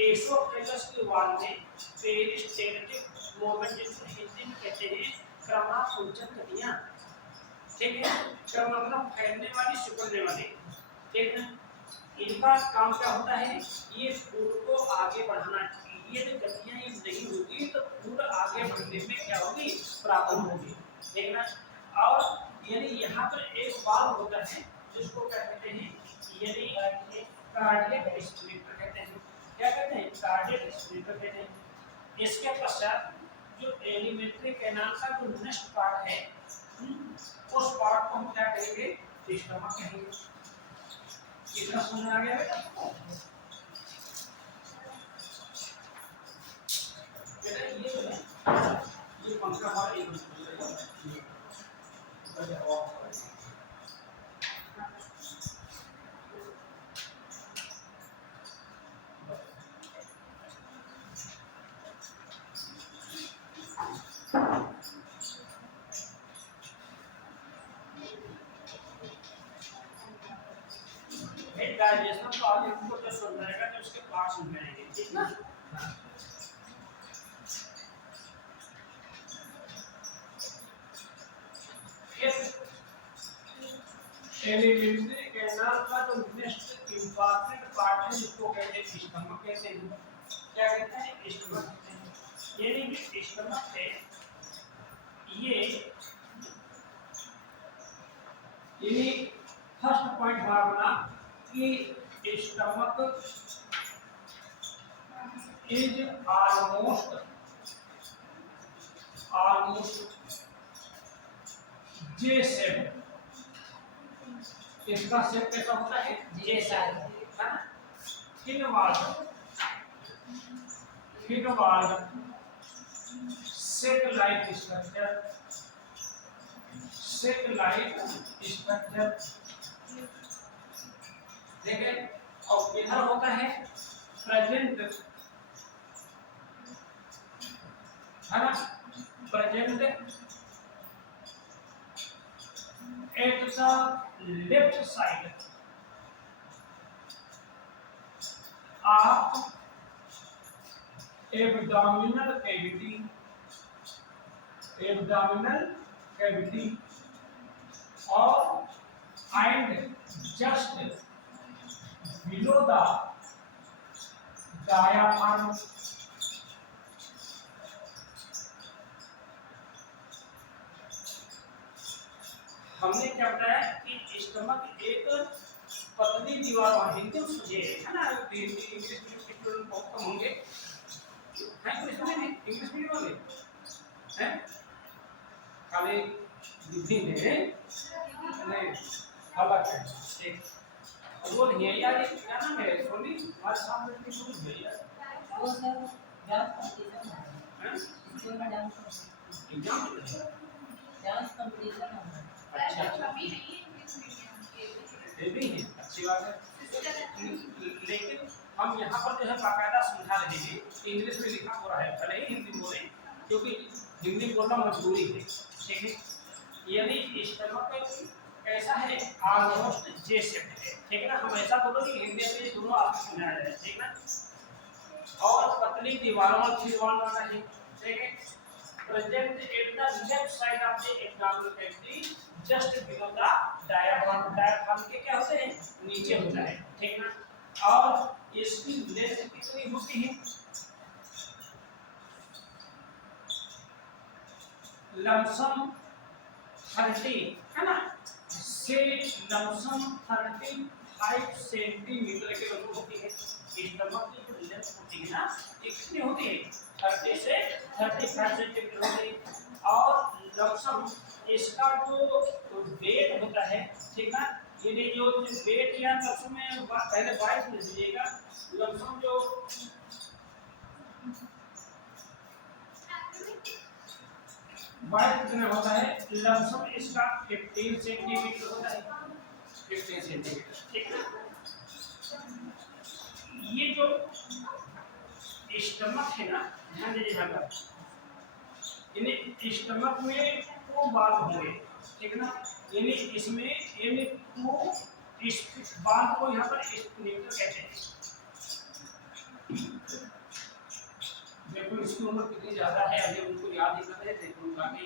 एसोफेगस के वॉल में पेरिस्टेलिटिक मूवमेंट जिसको हिंदी में कहते हैं क्रमाकुंचन गतियां, ठीक है। क्रम मतलब फैलने वाली, सिकुड़ने वाली, ठीक है। इनका काम क्या होता है, ये फूड को आगे बढ़ाना। ये जो गतियां ये नहीं होगी तो फूड आगे बढ़ने में क्या होगी, प्रॉब्लम होगी, ठीक ना। और यानी यहाँ पर एक बाल होता है जिसको क्या कहते हैं, यानी कार्डियक स्फिंक्टर कहते हैं। क्या कहते हैं, कार्डियक स्फिंक्टर कहते हैं। इसके पश्चात जो एलिमेंट्री कैनाल का जो नेक्स्ट पार्ट है, उस पार्ट को हम क्या कहेंगे, स्टमक कहेंगे। कितना समझ आ गया बेटा, ये पंखा हमारा एक हमको जब समझाएगा तो उसके पास समझाएंगे, ठीक ना। एलिमेंट्री कैनाल का जो नेक्स्ट इंपॉर्टेंट पार्ट है जिसको कहते हैं स्टमक कहते हैं। क्या कहते हैं? स्टमक कहते हैं। यानी कि स्टमक है ये फर्स्ट पॉइंट हमारा कि stomach is almost J shape. इसका शेप कैसा होता है? जे शेप, है ना। फिन वाल्व सेक लाइक स्ट्रक्चर, देखें। और इधर होता है प्रेजेंट, है ना, present at the left side of abdominal cavity or and just below the diaphragm. हमने क्या बताया कि स्टमक एक पतली दीवार और हिंदी में समझे, है ना। इंग्लिश में स्टूडेंट बहुत कम होंगे, हैं कोई समझे नहीं इंग्लिश मीडियम वाले, हैं खाली हिंदी में नहीं अलग है। एक वो नहीं है यार, ये क्या नाम है सोनी, हमारे सामने की शुरू भैया वो सर डांस कंपटीशन है, स्कूल में डांस कंपटीशन है। अच्छा अभी नहीं है इंग्लिश मीडियम के, ये भी है, अच्छी बात है। लेकिन हम यहाँ पर जो है बाकायदा समझा रहे हैं, इंग्लिश में लिखा हो रहा है, भले ही हिंदी बोले, क्योंकि हिंदी बोलना मजबूरी है, ठीक है। यानी स्टमक ऐसा है ऑलमोस्ट जे शेप है, ठीक है ना। हम ऐसा बोलो कि हिंदी में दोनों आपको समझाया जाए, ठीक है। और पतली दीवारों और खिलवाड़ वाला है, ठीक है। Present at the left side of the abdominal cavity just below the diaphragm. Diaphragm के क्या होते हैं? नीचे होता है, ठीक है ना। और इसकी लेंथ कितनी होती है? लमसम 30, है ना, से लमसम 35 सेंटीमीटर के लगभग होती है। स्टमक की जो लेंथ होती है ना, कितनी होती है? 30 से 35 सेंटीमीटर होती है। और लमसम इसका जो वेट होता है, ठीक है, ये जो वेट या लमसम में पहले 22 ले लीजिएगा। लमसम जो वाइट कितना होता है? लमसम इसका 15 सेंटीमीटर होता है, 15 सेंटीमीटर, ठीक है। ये जो स्टमक है ना, ध्यान दीजिएगा, यानी स्टमक में 2 बाल होंगे, ठीक है ना। यानी इसमें यानी 2 इस बाल को यहाँ पर स्फिंक्टर कहते हैं। देखो इसकी उम्र कितनी ज्यादा है, अभी उनको याद नहीं करते थे, उनका भी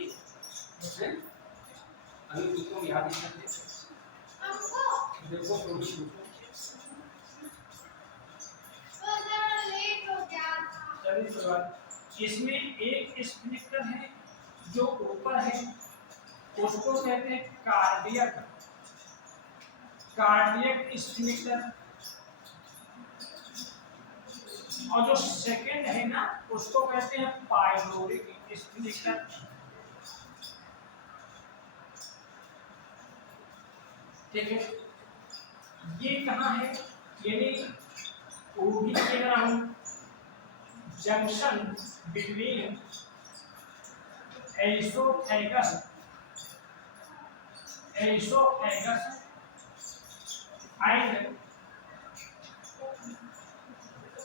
अभी उनको याद नहीं करते। देखो इसमें एक स्फिंक्टर है जो ऊपर है, उसको कहते हैं कार्डियक स्फिंक्टर। और जो सेकंड है ना, उसको कहते हैं पाइलोरिक स्फिंक्टर। ठीक है, ये कहाँ है? यानी junction between oesophagus and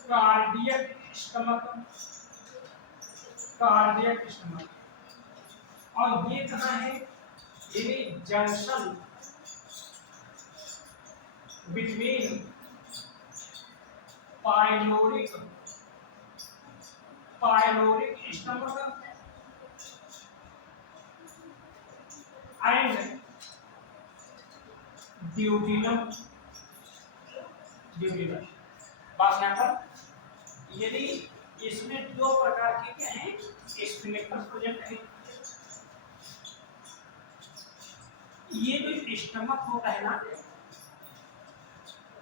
cardiac stomach. और ये कहाँ है? ये junction between pyloric pyloric stomach and duodenum बस यहाँ पर यदि इसमें दो प्रकार के क्या हैं स्फिंक्टर प्रेजेंट है। ये जो स्टमक होता है ना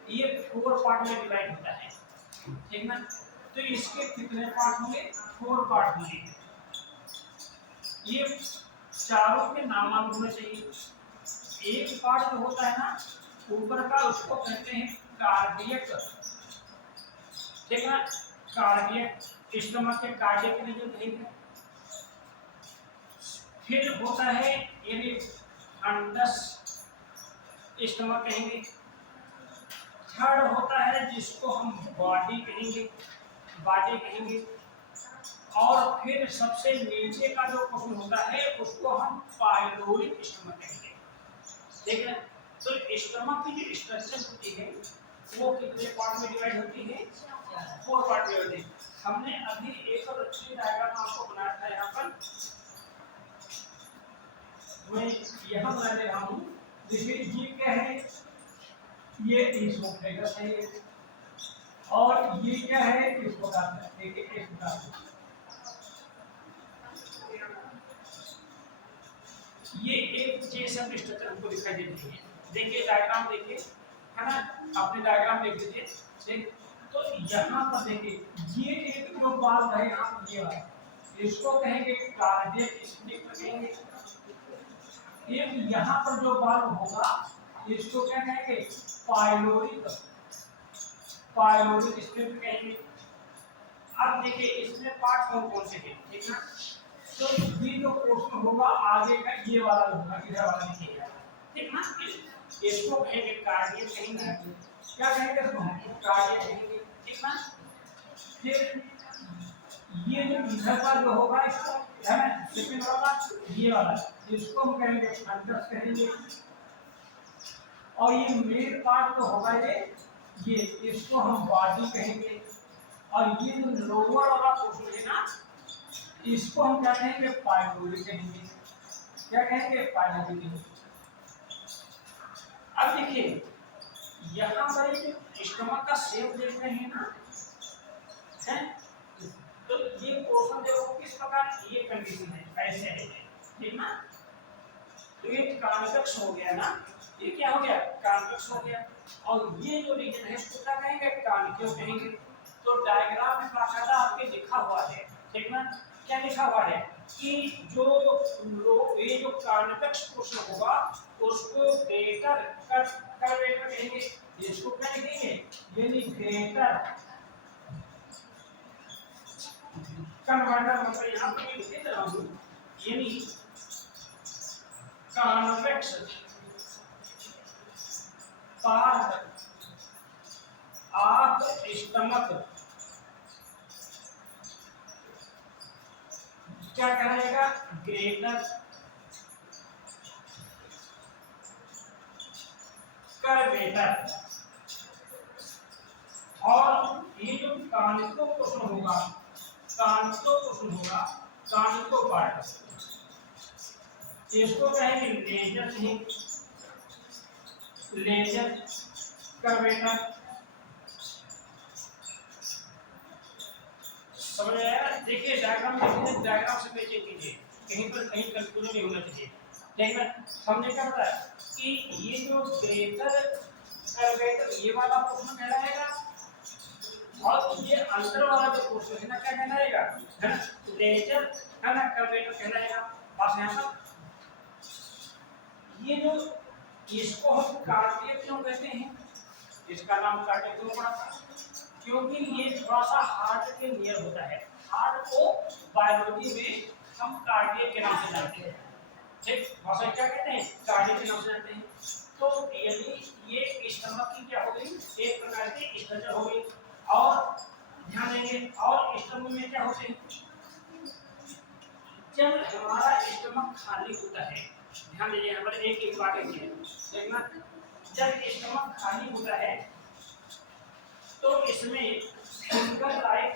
ये 4 पार्ट में डिवाइड होता है, ठीक ना। तो इसके कितने पार्ट होंगे? 4 पार्ट होंगे। ये चारों के नाम मालूम होने चाहिए। एक पार्ट जो होता है ना ऊपर का उसको कहते हैं कार्डियक, ठीक ना। कार्डियक स्टमक के कार्डियक रीजन कहेंगे। फिर होता है एलिफेंटस स्टमक कहेंगे। थर्ड होता है जिसको हम बॉडी कहेंगे। और फिर सबसे नीचे का जो पोर्शन होता है उसको हम पाइलोरिक स्टमक कहेंगे, ठीक है। तो स्टमक की जो स्ट्रक्चर होती है वो कितने पार्ट में डिवाइड होती है? 4 पार्ट में होती है। हमने अभी एक और अच्छी डायग्राम आपको बनाया था। यहाँ पर मैं यहाँ बना ले रहा हूँ। देखिए ये क्या है? ये इसोफेगस है और ये क्या है? इस प्रकार से देखिए, इस प्रकार से ये एक जैसा स्ट्रक्चर हमको दिखाई देती है। देखिए डायग्राम देखिए, है ना। आपने डायग्राम देख लीजिए, ठीक। तो यहाँ पर देखिए ये एक जो बाल है यहाँ ये वाला, इसको कहेंगे कार्डियक स्फिंक्टर कहेंगे। एक यहाँ पर जो बाल होगा इसको क्या कहेंगे? पाइलोरिक स्फिंक्टर कहेंगे। अब देखिए इसमें पार्ट कौन कौन से हैं, ठीक ना। तो ये जो पोर्शन होगा आगे का ये वाला होगा, इधर वाला नहीं है, ठीक ना। इसको कहेंगे कार्डियक कहेंगे। क्या कहेंगे इसको? कार्डियक कहेंगे, ठीक ना। फिर ये जो इधर का जो होगा इसको है ना, सेकंड वाला ये वाला, इसको हम कहेंगे फंडस कहेंगे। और ये मेन पार्ट जो होगा ये इसको हम बॉडी कहेंगे। और ये जो लोअर वाला पोर्शन है ना इसको हम क्या कहेंगे? पाइलोरिक कहेंगे। क्या कहेंगे? पाइलोरिक कहेंगे। अब देखिए यहाँ पर एक स्टमक का शेप देख रहे हैं ना, है। तो ये पोर्शन देखो किस प्रकार, ये कंडीशन है, ऐसे है, ठीक ना। तो ये कॉन्वेक्स हो गया ना, ये क्या हो गया? कॉन्वेक्स हो गया। और ये जो रीजन है इसको क्या कहेंगे? कॉन्केव कहेंगे। तो डायग्राम में बाकायदा आपके लिखा हुआ है, ठीक ना। क्या लिखा हुआ है कि ये जो कॉन्वेक्स पोर्शन होगा उसको ग्रेटर कर्वेटर कहेंगे। इसको क्या लिखेंगे? यानी ग्रेटर कन्वर्टर, मतलब यहाँ पर मैं लिख रहा हूँ यानी कॉन्वेक्स पार्ट ऑफ स्टमक क्या कहलाएगा? ग्रेटर कर्वेटर। और ये जो कानिको पोर्शन होगा कानिको पार्ट, इसको कहेंगे लेजर नहीं, लेजर कर्वेटर। समझ आया? देखिए डायग्राम देखिए, डायग्राम से चेक कीजिए, कहीं पर कहीं कंफ्यूजन नहीं होना चाहिए, ठीक है। हमने क्या बताया कि ये जो ग्रेटर कर्वेटर ये वाला पोर्शन कहलाएगा और ये अंदर वाला जो पोर्शन है ना क्या कहलाएगा? है ना, लेजर, है ना, कर्वेटर कहलाएगा। बस यहाँ पर ये जो इसको हम कार्डियक क्यों कहते हैं? इसका नाम कार्डियक क्यों पड़ा? क्योंकि ये थोड़ा सा हार्ट के नियर होता है। हार्ट को बायोलॉजी में हम कार्डियक के नाम से जानते हैं, ठीक। भाषा क्या कहते हैं? कार्डियक के नाम से जानते हैं। तो यदि ये स्टमक की क्या हो गई? एक प्रकार की स्ट्रक्चर हो गई। और ध्यान देंगे, और स्टमक में क्या होते हैं? जब हमारा स्टमक खाली होता है, ध्यान दीजिए यहाँ पर एक इंपॉर्टेंट है, देखना। जब स्टमक खाली होता है तो तो इसमें फिंगर लाइक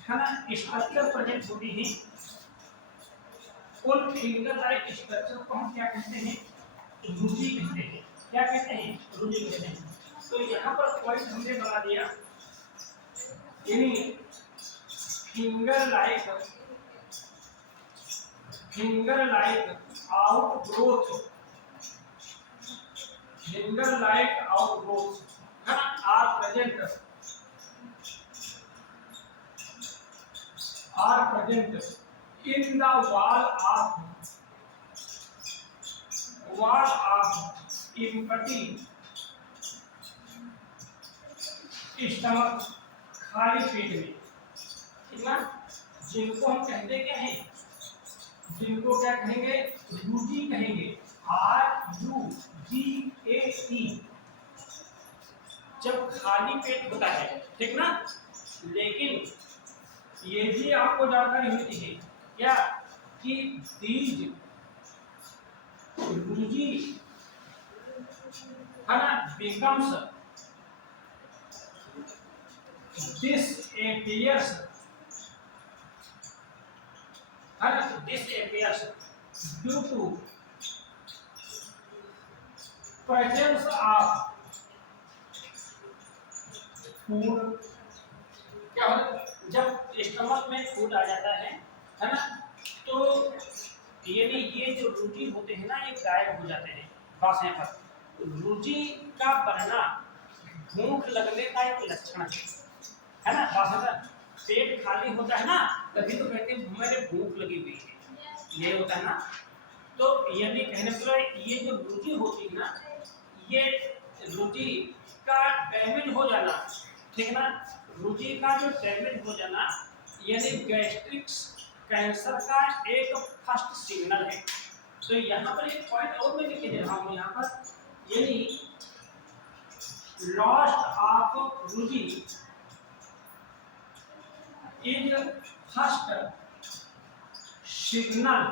है ना स्ट्रक्चर प्रेजेंट होती है। उन फिंगर लाइक स्ट्रक्चर को हम क्या कहते हैं? रुचि कहते हैं। क्या कहते हैं? रुचि कहते हैं। तो यहाँ पर पॉइंट हमने बना दिया, यानी finger like outgrowth, finger like outgrowth है ना are present in the wall of empty stomach, खाली पेट में, ठीक ना? जिनको हम कहते क्या है? जिनको क्या कहेंगे? रुचि कहेंगे। RUGAE, जब खाली पेट होता है, ठीक ना? लेकिन ये भी आपको जानकारी होनी चाहिए क्या कि दीज रुचि है ना becomes disappears due to presence of food। क्या होता है जब स्टमक में फूड आ जाता है ना, तो यानी ये जो रुचि होते हैं ना, ये गायब हो जाते हैं। बस यहाँ पर रुचि का बनना भूख लगने का एक लक्षण है ना। बस पेट खाली होता है ना, तभी तो कहते हैं मेरे भूख लगी हुई है, ये होता है ना। तो यानी कहने पर ये जो रुचि होती है ना, ये रुचि का डैमेज हो जाना, ठीक ना? रुचि का जो डैमेज हो जाना यानी गैस्ट्रिक कैंसर का एक फर्स्ट सिग्नल है। तो यहाँ पर एक पॉइंट और मैं लिख दे रहा हूँ यहाँ पर, यानी loss of Ruchi is first signal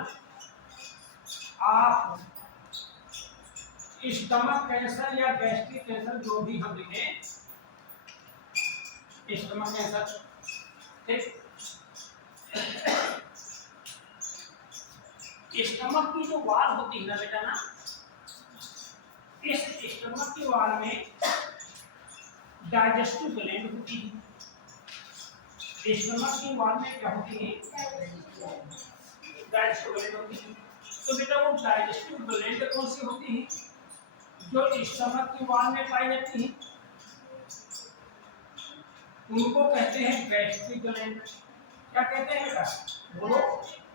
of stomach cancer या गैस्ट्रिक कैंसर, जो भी हम लिखे स्टमक कैंसर, ठीक। स्टमक की जो वाल होती है ना बेटा ना, इस स्टमक की वाल में डाइजेस्टिव ग्लैंड होती है। स्टमक की वाल में क्या होती है? डाइजेस्टिव ग्लैंड होती है। तो बेटा वो डाइजेस्टिव ग्लैंड कौन सी होती है? जो स्टमक की वाल में पाई जाती है, उनको कहते हैं गैस्ट्रिक ग्लैंड। क्या कहते हैं बेटा? वो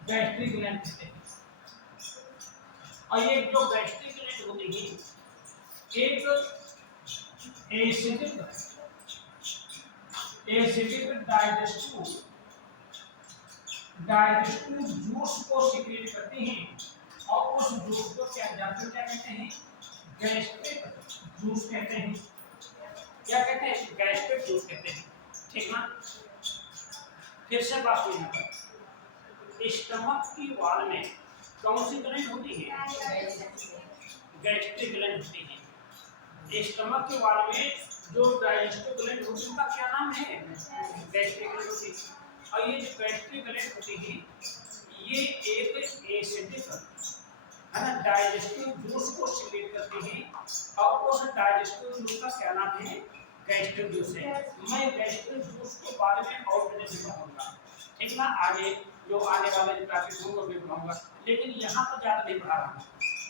गैस्ट्रिक ग्लैंड कहते हैं। और ये जो गैस्ट्रिक ग्लैंड होती है, एक एसिडिक डाइजेस्टिव जूस को सीक्रेट करती हैं, और उस जूस को क्या कहते हैं? गैस्ट्रिक जूस कहते हैं। क्या कहते हैं? गैस्ट्रिक जूस कहते हैं, ठीक ना? फिर से बात हुई यहाँ पर, स्टमक की वाल में कौन सी ग्लैंड होती है? गैस्ट्रिक ग्लैंड होती है। स्टमक के वाल में जो डाइजेस्टिव ग्लैंड होती है, उनका क्या नाम है? गैस्ट्रिक ग्लैंड होती है। और ये जो गैस्ट्रिक ग्लैंड होती है, ये एक एसिडिक है ना डाइजेस्टिव जूस को सीक्रेट करती है, और उस डाइजेस्टिव जूस का क्या नाम है? गैस्ट्रिक जूस है। मैं गैस्ट्रिक जूस को बाद में और बताऊंगा, ठीक ना? आगे जो आने वाले टॉपिक होंगे भी बताऊंगा, लेकिन यहाँ पर ज़्यादा नहीं पढ़ा रहा हूँ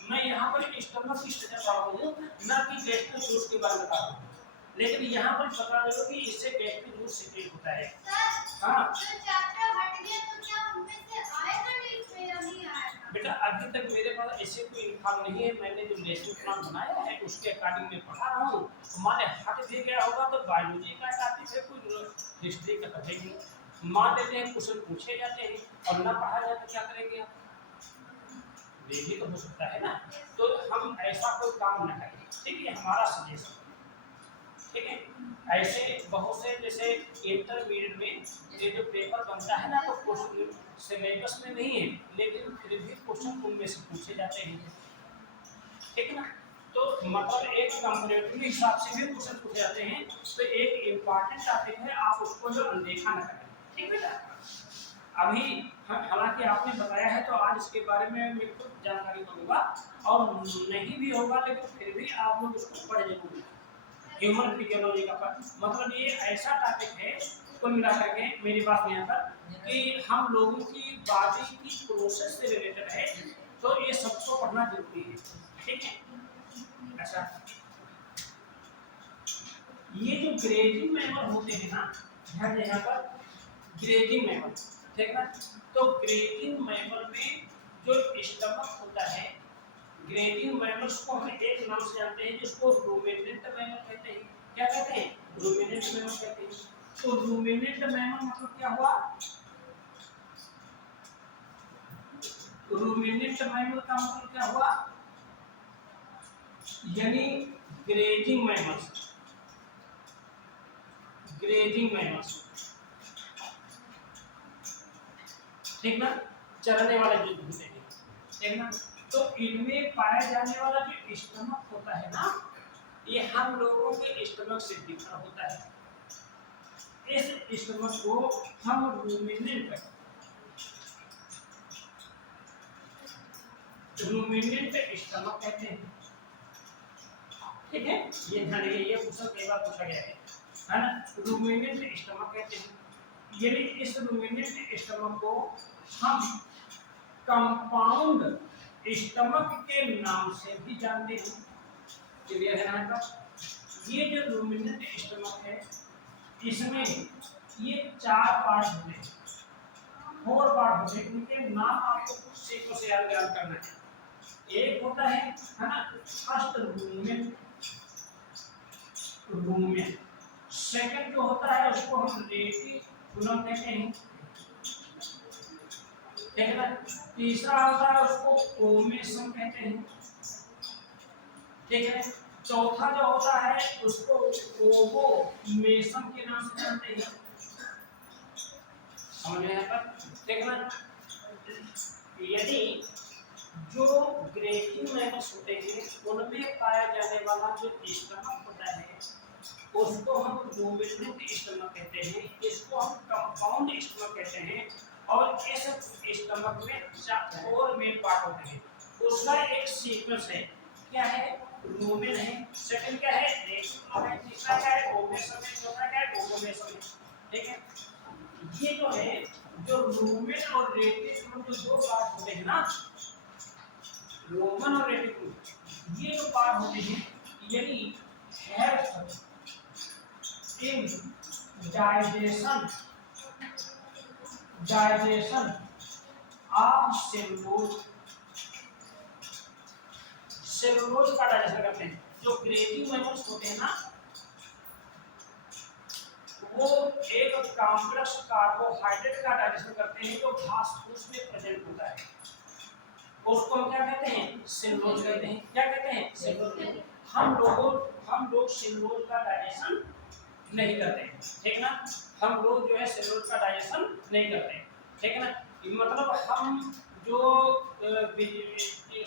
मैं। यहाँ पर स्टमक की स्ट्रक्चर पढ़ा रहा हूँ, ना कि गैस्ट्रिक जूस के बारे में बता रहा हूँ। लेकिन यहाँ पर बता दो कि इससे गैस्ट्रिक जूस सीक्रेट होता है। हाँ बेटा, अभी तक मेरे पास ऐसे कोई इन्फॉर्म नहीं है। मैंने जो लेसन प्लान बनाया है उसके अकॉर्डिंग में पढ़ा रहा हूँ। तो माने हट भी गया होगा तो बायोलॉजी का टॉपिक है, कोई हिस्ट्री का टॉपिक नहीं। मान लेते हैं क्वेश्चन पूछे जाते हैं और ना पढ़ा जाए तो क्या करेंगे आप? ये भी तो हो सकता है ना। तो हम ऐसा कोई काम न करें, ठीक है? हमारा सजेशन, ठीक है? ऐसे बहुत से जैसे इंटरमीडिएट में ये जो पेपर बनता है ना, तो क्वेश्चन सिलेबस में नहीं है, लेकिन फिर भी क्वेश्चन उनमें से पूछे जाते हैं, ठीक है ना? तो मतलब एक कंपैरेटिव हिसाब से भी क्वेश्चन पूछे जाते हैं, तो एक इम्पॉर्टेंट टॉपिक है, आप उसको जो अनदेखा न करें, ठीक बेटा। अभी हालांकि आपने बताया है तो आज इसके बारे में मैं खुद जानकारी दूंगा, और नहीं भी होगा लेकिन फिर भी आप लोग उसको पढ़ जरूर। ह्यूमन फिजियोलॉजी का मतलब ये ऐसा टॉपिक है कुल मिलाकर के, मेरी बात यहाँ पर कि हम लोगों की बॉडी की प्रोसेस से रिलेटेड है, तो ये सबको पढ़ना जरूरी है, ठीक है। अच्छा, ये जो ग्रेजिंग मैमल होते हैं ना, ध्यान दें यहाँ पर ग्रेजिंग मैमल, ठीक ना। तो ग्रेजिंग मैमल में जो स्टमक होता है, ग्रेजिंग मैमल्स को हम एक नाम से जानते हैं जिसको रूमिनेंट मैमल कहते हैं। क्या कहते हैं? रूमिनेंट मैमल कहते हैं। तो रूमिनेंट मैमल मतलब क्या हुआ? रूमिनेंट मैमल का मतलब क्या हुआ? यानी ग्रेजिंग मैमल्स, ग्रेजिंग मैमल्स, ठीक ना, चरने वाले जो होते हैं, ठीक ना। तो इनमें पाया जाने वाला जो स्टमक होता है ना, ये हम लोगों के स्टमक से डिफर होता है। इस स्टमक को हम रूमिनेंट स्टमक कहते हैं, ठीक है। ये ध्यान रखिए, ये क्वेश्चन कई बार पूछा गया है ना। रूमिनेंट स्टमक कहते हैं, यानी इस रूमिनेंट स्टमक को हम कंपाउंड स्टमक के नाम से भी जानते हैं। क्लियर है ना? ये जो रूमिनेंट स्टमक है, इसमें ये 4 पार्ट होते हैं, 4 पार्ट होते हैं। इनके नाम आपको कुछ सीखों से याद करना है। एक होता है ना, फर्स्ट रूमेन, रूमेन। सेकंड जो होता है उसको हम रेटिकुलम कहते हैं, ठीक है ना। तीसरा होता है उसको ओमेसन कहते हैं, ठीक है। चौथा जो होता है उसको ओवोमेसन के नाम से जानते हैं, समझ में आया पर, ठीक है ना। यदि जो ग्रेजिंग मैमल्स होते हैं उनमें पाया जाने वाला जो स्टमक होता है उसको हम रूमिनेंट स्टमक कहते हैं, इसको हम कंपाउंड स्टमक कहते हैं। और इस स्टमक में 4 मेन पार्ट होते हैं, उसका एक सीक्वेंस है। क्या है? रूमेन है, सेकंड क्या है? रेटिकुलम है, तीसरा क्या है? ओमेसन है, चौथा क्या है? ओवोमेसन है, ठीक है। ये जो है, जो रूमेन और रेटिकुलम जो 2 पार्ट होते हैं ना, रोमन और रेटिकुलम, ये जो पार्ट होते हैं, यानी help in digestion of cellulose, cellulose का डाइजेशन करते हैं। जो ग्रेजिंग मैमल्स होते हैं ना, वो एक कॉम्प्लेक्स कार्बोहाइड्रेट का डाइजेशन करते हैं जो घास फूस में प्रेजेंट होता है, उसको हम क्या कहते हैं? सेलुलोज कहते हैं। क्या कहते हैं? सेलुलोज। हम लोग सेलुलोज का डाइजेशन नहीं करते, ठीक ना। हम लोग जो है सेलुलोज का डाइजेशन नहीं करते, ठीक है ना। मतलब हम जो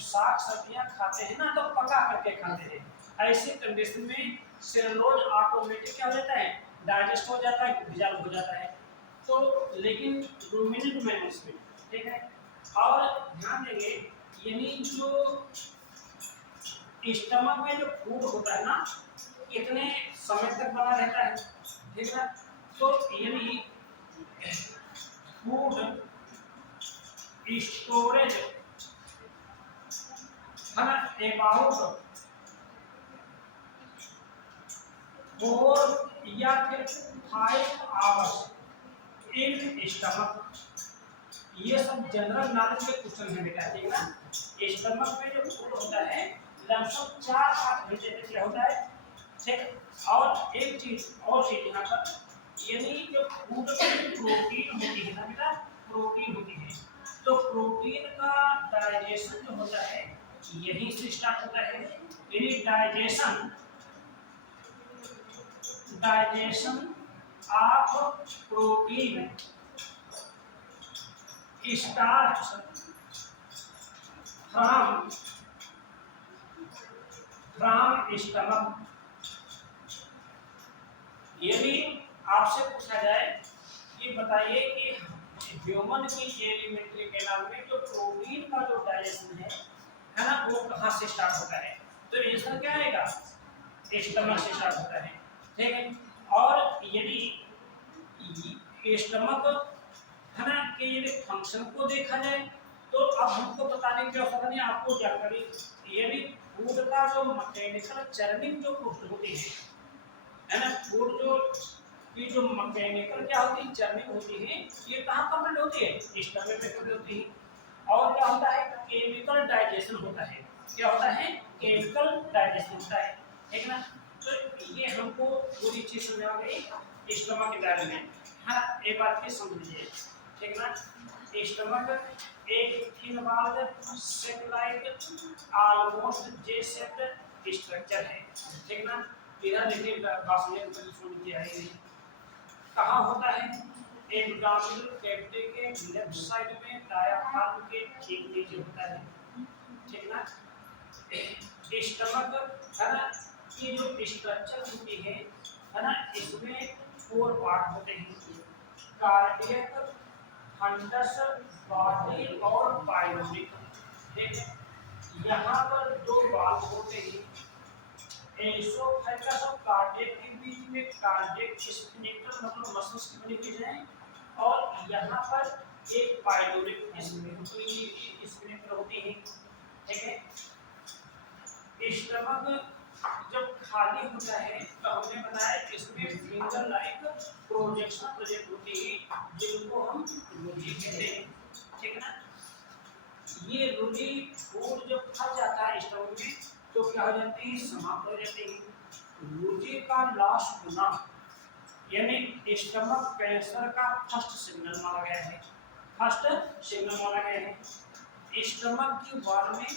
साग सब्जियां खाते हैं ना, तो पका करके खाते हैं, ऐसी कंडीशन में सेलुलोज ऑटोमेटिक क्या हो जाता है? डाइजेस्ट हो जाता है, डिजॉल्व हो जाता है। तो लेकिन रूमिनेंट मैमल्स में, ठीक है। और ध्यान देंगे, यानी जो स्टमक में जो फूड होता है ना, कितने समय तक बना रहता है, ठीक है ना। तो यानी फूड स्टोरेज है ना, अबाउट 4 या फिर 5 आवर्स इन स्टमक। ये सब जनरल नॉलेज के क्वेश्चन है बेटा, ठीक है ना। स्टमक में जो फूड होता है लगभग 4-5 घंटे तक क्या होता है, ठीक। और एक चीज यहाँ पर, यानी जो फूड में प्रोटीन होती है ना बेटा, प्रोटीन होती है, तो प्रोटीन का डाइजेशन जो होता है यहीं से स्टार्ट होता है। यानी digestion of protein starts from from stomach. ये भी आपसे पूछा जाए कि बताइए कि ह्यूमन की एलिमेंट्री कैनाल में जो प्रोटीन का जो डाइजेशन है ना, वो कहाँ से स्टार्ट होता है, तो आंसर क्या आएगा, स्टमक से स्टार्ट होता है। ठीक है, और यदि स्टमक है ना कि यदि फंक्शन को देखा जाए तो अब हमको बताने की आवश्यकता नहीं, आपको जानकारी, यदि फूड का जो मैकेनिकल चर्निंग जो होती है ना, फूड जो की जो मैकेनिकल क्या होती है, चर्निंग होती है, ये कहाँ कंप्लीट होती है, स्टमक में कंप्लीट होती है। और क्या होता है, केमिकल डाइजेशन होता है, क्या होता है, केमिकल डाइजेशन होता है, ठीक ना। तो ये हमको पूरी चीज समझ आ गई स्टमक के बारे में। हाँ, एक बात की समझ लीजिए, ठीक ना। स्टमक एक thin walled shape like almost J shaped structure है, ठीक ना। इधर देखिए बासुएं सुन के आई है, कहाँ होता है, एब्डोमिनल कैविटी के लेफ्ट साइड में डायाफ्राम के ठीक नीचे होता है, ठीक ना। स्टमक है ना, ये जो स्ट्रक्चर होती है ना, इसमें 4 पार्ट होते हैं, कार्डियक, फंडस, बॉडी और पाइलोरिक। ठीक है, यहाँ पर 2 वाल्व होते हैं, एसोफेगस और कार्डियक के बीच में कार्डियक स्फिंक्टर मतलब मसल्स की बनी हुई है, और यहाँ पर एक पाइलोरिक स्फिंक्टर होती है, ठीक है। स्टमक जब खाली होता है तो हमने बताया इसमें फिंगर लाइक प्रोजेक्शन प्रेजेंट होती है, जिनको हम रुचि कहते हैं, ठीक ना। ये रुचि फूड जब फंस जाता है स्टमक में तो क्या हो जाती है, समाप्त हो जाती है। रुचि का लास्ट गुना यानी स्टमक कैंसर का फर्स्ट सिग्नल माना गया है, फर्स्ट सिग्नल माना गया है। स्टमक की वॉल में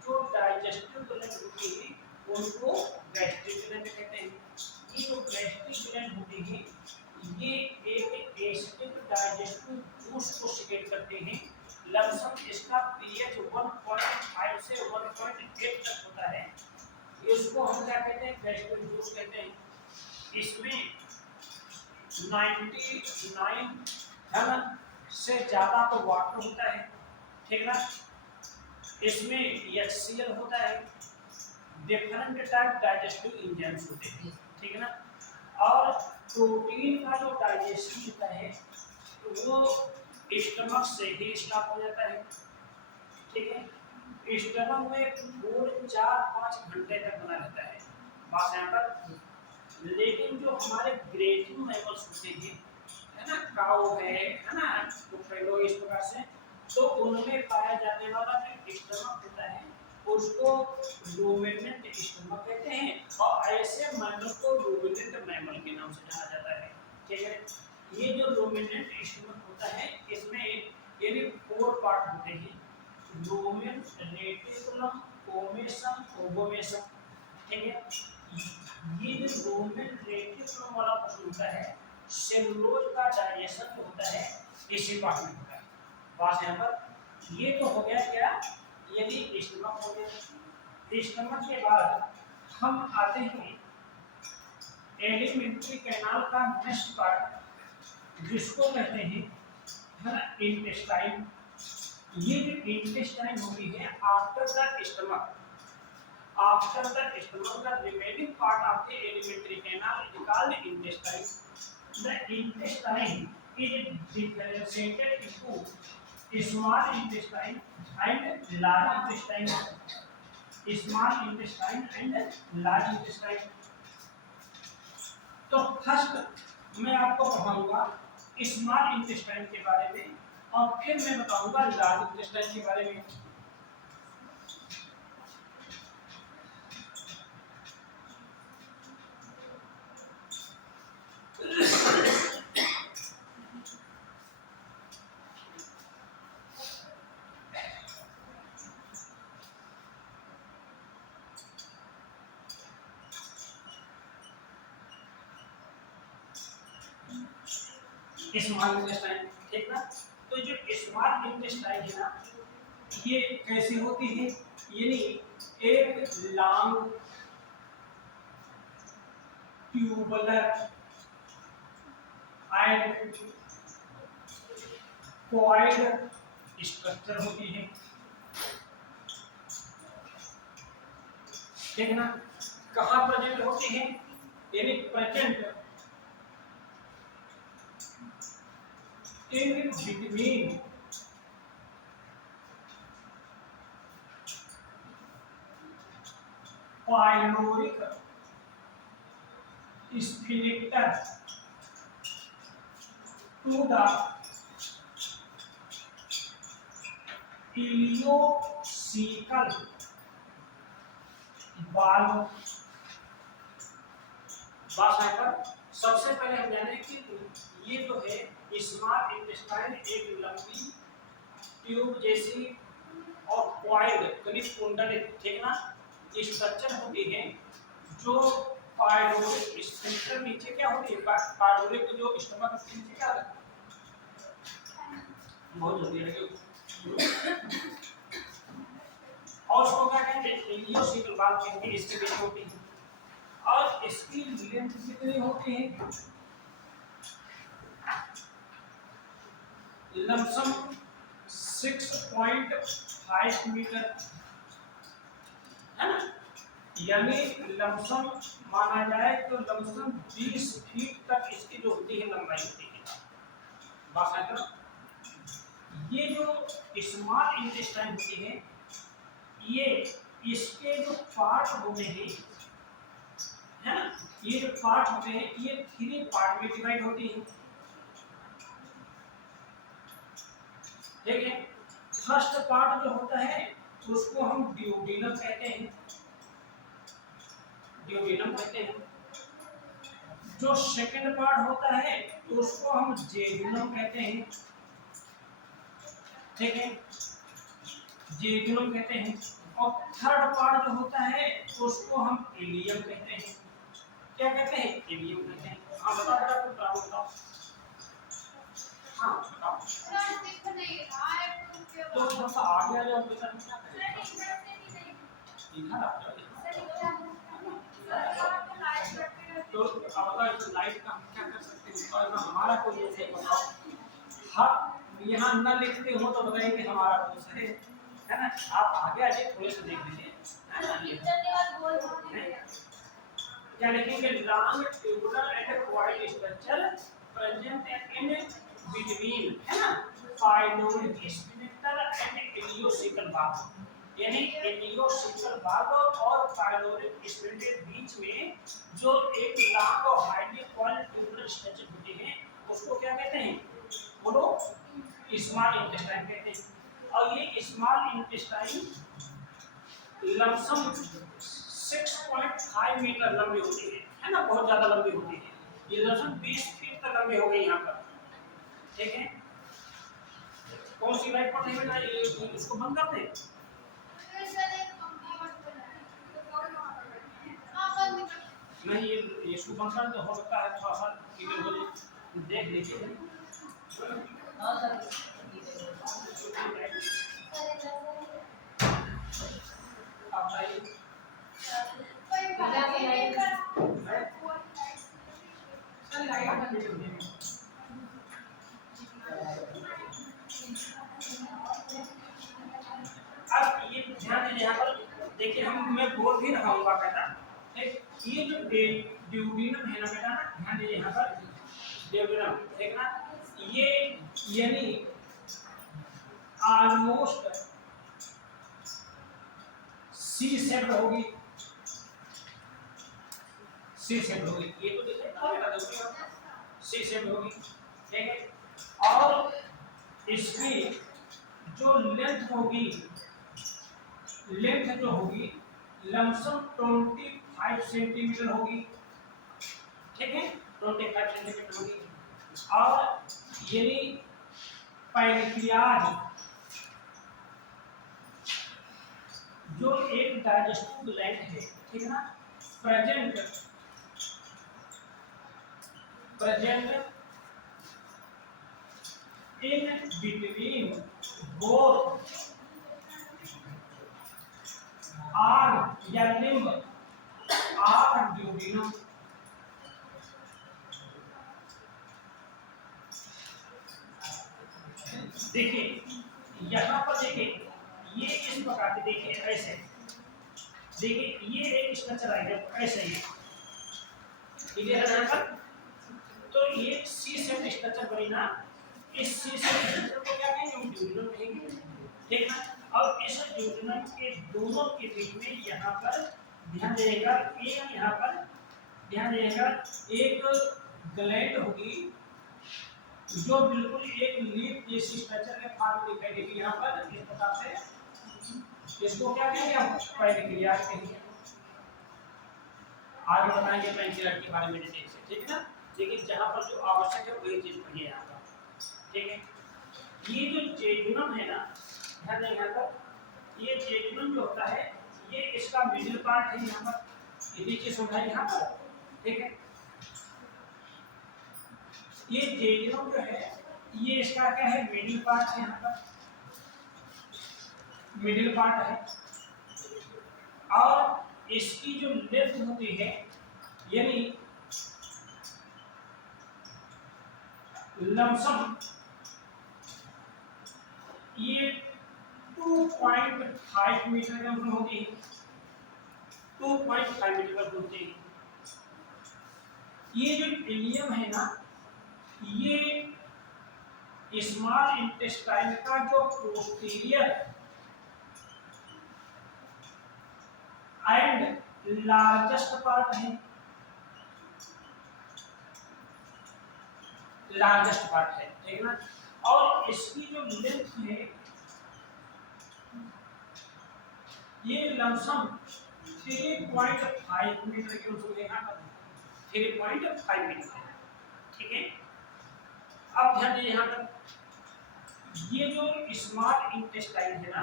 जो डाइजेस्टिव ग्लैंड होती है उनको गैस्ट्रिक ग्लैंड कहते हैं। ये जो गैस्ट्रिक ग्लैंड होती है ये एक एसिडिक डाइजेस्टिव जूस को सिक्रेट करते हैं, लमसम इसका पीएच 1.5 से 1.8 तक होता है। इसको हम क्या कहते हैं, गैस्ट्रिक जूस कहते हैं। इसमें 99 है ना से ज्यादा तो वाटर होता है, ठीक ना। इसमें HCl होता है, डिफरेंट टाइप डाइजेस्टिव एंजाइम्स होते हैं, ठीक है ना। और प्रोटीन का जो डाइजेशन होता है वो स्टमक से ही स्टार्ट हो जाता है, ठीक है। स्टमक में फूड 4-5 घंटे तक बना रहता है, बात यहाँ पर। लेकिन जो हमारे ग्रेजिंग मैमल्स होते हैं है ना, काऊ है ना, बुफेलो, इस प्रकार से, तो उनमें पाया जाने वाला जो स्टमक होता है उसको रूमिनेंट स्टमक कहते हैं, और ऐसे मैमल को रूमिनेंट मैमल के नाम से जाना जाता है, ठीक है। ये जो रूमिनेंट स्टमक होता है इसमें ये भी 4 पार्ट होते हैं, रूमेन, रेटिकुलम, ओमेसम, ओवोमेसम, ठीक है। ये जो रूमेन रेटिकुलम वाला पोर्शन होता है सेलुलोज का डाइजेशन होता है इसी पार्ट में होता है, बात यहाँ पर। ये तो हो गया क्या, यदि स्टमक हो गया। स्टमक के बाद हम आते हैं एलिमेंट्री कैनाल का नेक्स्ट पार्ट जिसको कहते हैं है ना इंटेस्टाइन। ये जो इंटेस्टाइन होती है after the stomach, after the stomach the remaining part of the alimentary canal is called intestine. The intestine is differentiated into small intestine and large intestine, small intestine and large intestine। तो फर्स्ट मैं आपको पढ़ाऊंगा स्मॉल इंटेस्टाइन के बारे में और फिर मैं बताऊंगा लार्ज इंटेस्टाइन के बारे में। स्मॉल इंटेस्टाइन, ठीक ना। तो जो स्मॉल इंटेस्टाइन है ना ये कैसी होती है, यानी एक long tubular and coiled structure होती है। देखना कहाँ प्रेजेंट होते हैं, यानी present in between pyloric sphincter to the ileocecal valve. बात है पर सबसे पहले हम जाने कि ये जो है स्मॉल इंटेस्टाइन एक लंबी ट्यूब जैसी और कॉइल्ड कनिक कुंडल, ठीक ना, स्ट्रक्चर होती है जो पाइलोरिक स्फिंक्टर नीचे क्या होती है, पाइलोरिक जो स्टमक के नीचे क्या होता है, बहुत जल्दी है और उसको क्या कहते हैं, इलियोसिकल वाल्व कहते हैं, इसके बीच होती है और इसकी लेंथ कितनी होती है, लमसम 6.5 मीटर है ना, यानी लमसम माना जाए तो लमसम 20 फीट तक इसकी जो होती है लंबाई होती है। बात है तो ये जो स्मॉल इंटेस्टाइन होती है, ये इसके जो पार्ट होते हैं है ना, ये जो पार्ट होते हैं ये 3 पार्ट में डिवाइड होती है। ठीक है, फर्स्ट पार्ट जो होता है उसको हम ड्यूडेनम कहते हैं, ड्यूडेनम कहते हैं। जो सेकंड पार्ट होता है तो उसको हम जेजुनम कहते हैं। ठीक है, जेजुनम कहते हैं। और थर्ड पार्ट जो होता है उसको हम इलियम कहते हैं। क्या कहते हैं, इलियम कहते हैं। हाँ बताओ बेटा, कुछ बताओ। हाँ बताओ, तो थोड़ा सा आगे आ जाओ बेटा, क्या करें इधर आ जाओ। तो अब अगर लाइट का हम क्या कर सकते हैं, और हमारा कोई दोष है बताओ, हाँ यहाँ न लिखते हो तो बताइए कि हमारा दोष है ना, आप आगे आगे थोड़े से देख लीजिए। क्या लिखेंगे, long tubular and coiled structure present in between है ना pyloric sphincter and ileocaecal valve, यानी इलियोसिकल वाल्व और पाइलोरिक स्फिंक्टर के बीच में जो एक लॉन्ग और हाईली कॉइल्ड ट्यूबुलर स्ट्रक्चर होती है उसको क्या कहते हैं, बोलो, स्मॉल इंटेस्टाइन कहते हैं। और ये स्मॉल इंटेस्टाइन लमसम 6.5 मीटर लंबी होती है ना, बहुत ज्यादा लंबी होती है, ये लमसम 20 फीट तक लंबी हो गई यहाँ पर। ठीक है, कौन सी लाइट पर नहीं बेटा, ये इसको बंद कर दे। नहीं ये इसको बंद कर दे, हो सकता है थोड़ा सा क्लियर हो जाए, देख लीजिए। हां सर, अब आइए अब ये ध्यान दीजिए, यहाँ पर देखिए मैं बोल भी रहा हूँ बाकायदा, ये जो ड्यूडेनम है ना बेटा, ध्यान दीजिए यहाँ पर ड्यूडेनम, ठीक ना, ये यानी ऑलमोस्ट सी शेप होगी, सी शेप होगी, ये तो देखिए सी शेप होगी। ठीक है, और इसकी जो लेंथ होगी, लेंथ जो होगी लमसम 25 सेंटीमीटर होगी। ठीक है, 25 सेंटीमीटर होगी। और यानी पैनक्रियाज जो एक डाइजेस्टिव ग्लैंड है, ठीक है ना, present in between both arm या लिम्ब आर ड्यूडेनम, देखिए यहाँ पर देखिए ये इस प्रकार के देखिए ऐसे, देखिए ये एक स्ट्रक्चर आएगा ऐसे ही, ठीक है यहाँ पर। तो ये सी सेट स्ट्रक्चर बनी ना, इस सी सेट स्ट्रक्चर को क्या कहेंगे, हम ड्यूडेनम कहेंगे, ठीक ना। और इस ड्यूडेनम के दोनों के बीच में यहाँ पर ध्यान देगा, एक यहाँ पर ध्यान देगा एक ग्लैंड होगी जो बिल्कुल एक लीफ जैसी स्ट्रक्चर के फॉर्म में दिखाई देगी यहाँ पर इस प्रकार से। इसको क्या कहेंगे हम, पैनिक्लिया कहेंगे। आगे बताएंगे पैनिक्लिया के बारे में डिटेल से, ठीक है ना। लेकिन जहाँ पर जो आवश्यक है वही चीज पढ़िए यहाँ पर, ठीक है। ये जो जेजुनम है ना, ध्यान दें यहाँ पर, ये जेजुनम जो होता है ये इसका मिडिल पार्ट है यहाँ पर, ये नीचे सुना है यहाँ पर, ठीक है। ये जेजुनम जो है ये इसका क्या है, मिडिल पार्ट है यहाँ पर, मिडिल पार्ट है। और इसकी जो लेंथ होती है यानी लमसम ये 2.5 मीटर के ऊपर होती है, 2.5 मीटर पर होती है। ये जो इलियम है ना, ये स्मॉल इंटेस्टाइन का जो पोस्टीरियर एंड लार्जेस्ट पार्ट है, लार्जेस्ट पार्ट है, ठीक है ना। और इसकी जो लेंथ है ये लमसम 3.5 मीटर के ऊपर यहाँ पर 3.5 मीटर है, ठीक है। अब ध्यान दीजिए यहाँ पर, ये जो स्मॉल इंटेस्टाइन है ना,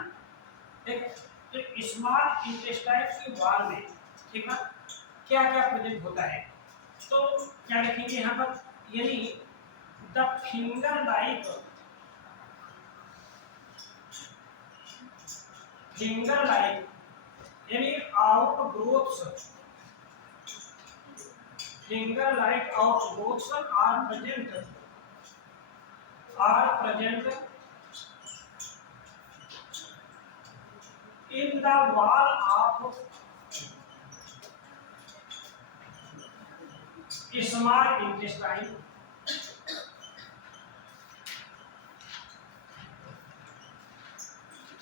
ठीक है, तो स्मॉल इंटेस्टाइन के वॉल में, ठीक है, क्या क्या प्रेजेंट होता है, तो क्या लिखेंगे यहाँ पर, यानी द फिंगर लाइक यानी outgrowths, finger like outgrowths are present in the wall of small intestine,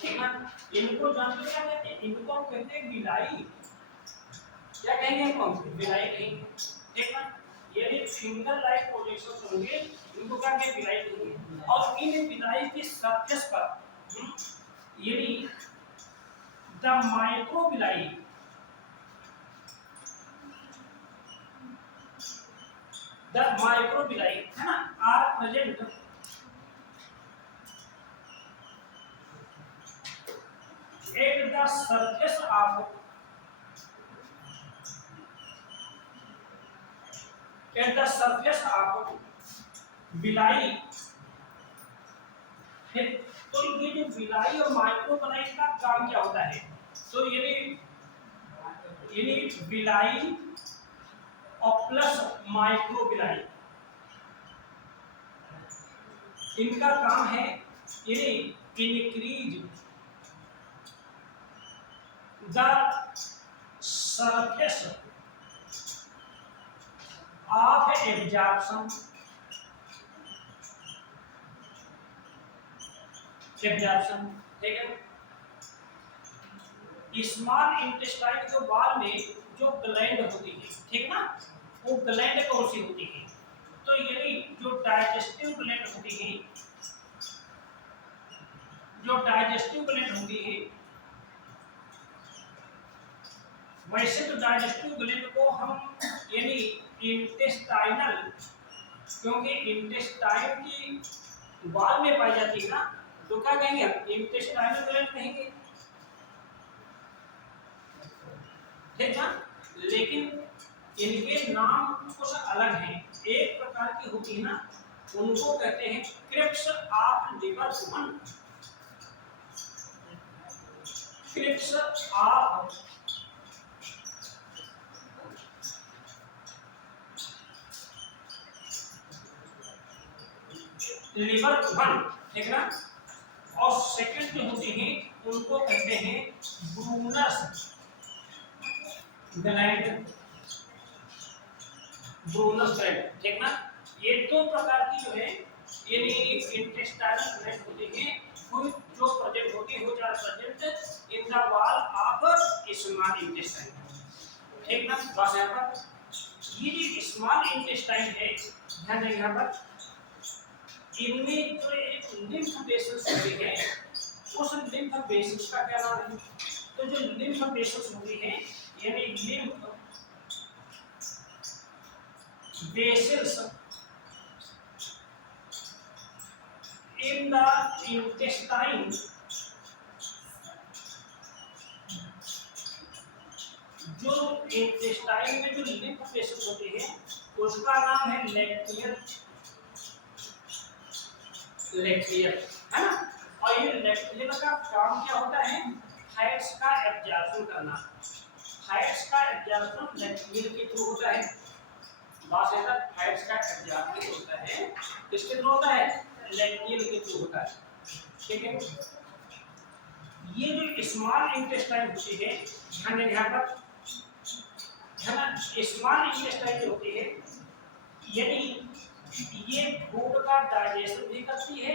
ठीक है। इनको जानते क्या कहते हैं, इनको हम कहते हैं बिलाई, क्या कहेंगे हम, बिलाई कहेंगे, ठीक है। यानी फिंगर लाइक प्रोजेक्शन होंगे, इनको क्या कहेंगे, बिलाई कहेंगे। और इन बिलाई की सरफेस पर यानी द माइक्रोबिलाई, द माइक्रोबिलाई है ना, are present at the surface of बिलाई, तो ये जो बिलाई और माइक्रोबिलाई का काम क्या होता है, तो यानी बिलाई और प्लस माइक्रोबिलाई इनका काम है यानी increase the surface of absorption, ठीक है। स्मॉल इंटेस्टाइन के वॉल में जो ग्लैंड होती है, ठीक ना, वो ग्लैंड कौन सी होती है, तो यानी जो डाइजेस्टिव ग्लैंड होती है, जो डाइजेस्टिव ग्लैंड होती है, वैसे तो डाइजेस्टिव ग्लैंड को हम यानी इंटेस्टाइनल, क्योंकि इंटेस्टाइन की वॉल में पाई जाती है ना, तो क्या कहेंगे हम, इंटेस्टाइनल ग्लैंड कहेंगे, ठीक है। लेकिन इनके नाम कुछ अलग हैं, एक प्रकार की होती है ना, उनको कहते हैं crypts of liver woman, crypts of liver woman, ठीक है ना। और सेकंड जो होते हैं उनको कहते हैं ब्रूनस ग्लैंड। ब्रूनस ग्लैंड, ठीक ना। ये दो प्रकार की जो है यानी इंटेस्टाइनल ग्लैंड होते हैं जो प्रेजेंट होती है, which are present in the wall of small intestine, ठीक ना। बस यहाँ पर ये जो स्मॉल इंटेस्टाइन है, ध्यान देंगे यहाँ पर, इनमें जो एक लिम्फ वेसल्स होती है, उस लिम्फ वेसल्स का क्या नाम है? तो जो लिम्फ वेसल्स होती है यानी lymph vessels in the intestine, जो इंटेस्टाइन में जो लिम्फ वेसल्स होते हैं उसका नाम है लैक्टियर, लैक्टियर, है ना। और ये लैक्टियर का काम क्या होता है? फैट्स का एब्जॉर्प्शन करना। फैट्स का एब्जॉर्प्शन लैक्टियर के थ्रू होता है। बात है ना, फैट्स का एब्जॉर्प्शन होता है किसके थ्रू होता है? लैक्टियर के थ्रू होता है, ठीक है। ये जो स्मॉल इंटेस्टाइन होती है, ध्यान दें यहाँ पर, है ना, स्मॉल इंटेस्टाइन जो होती है यानी ये फूड का डाइजेशन भी करती है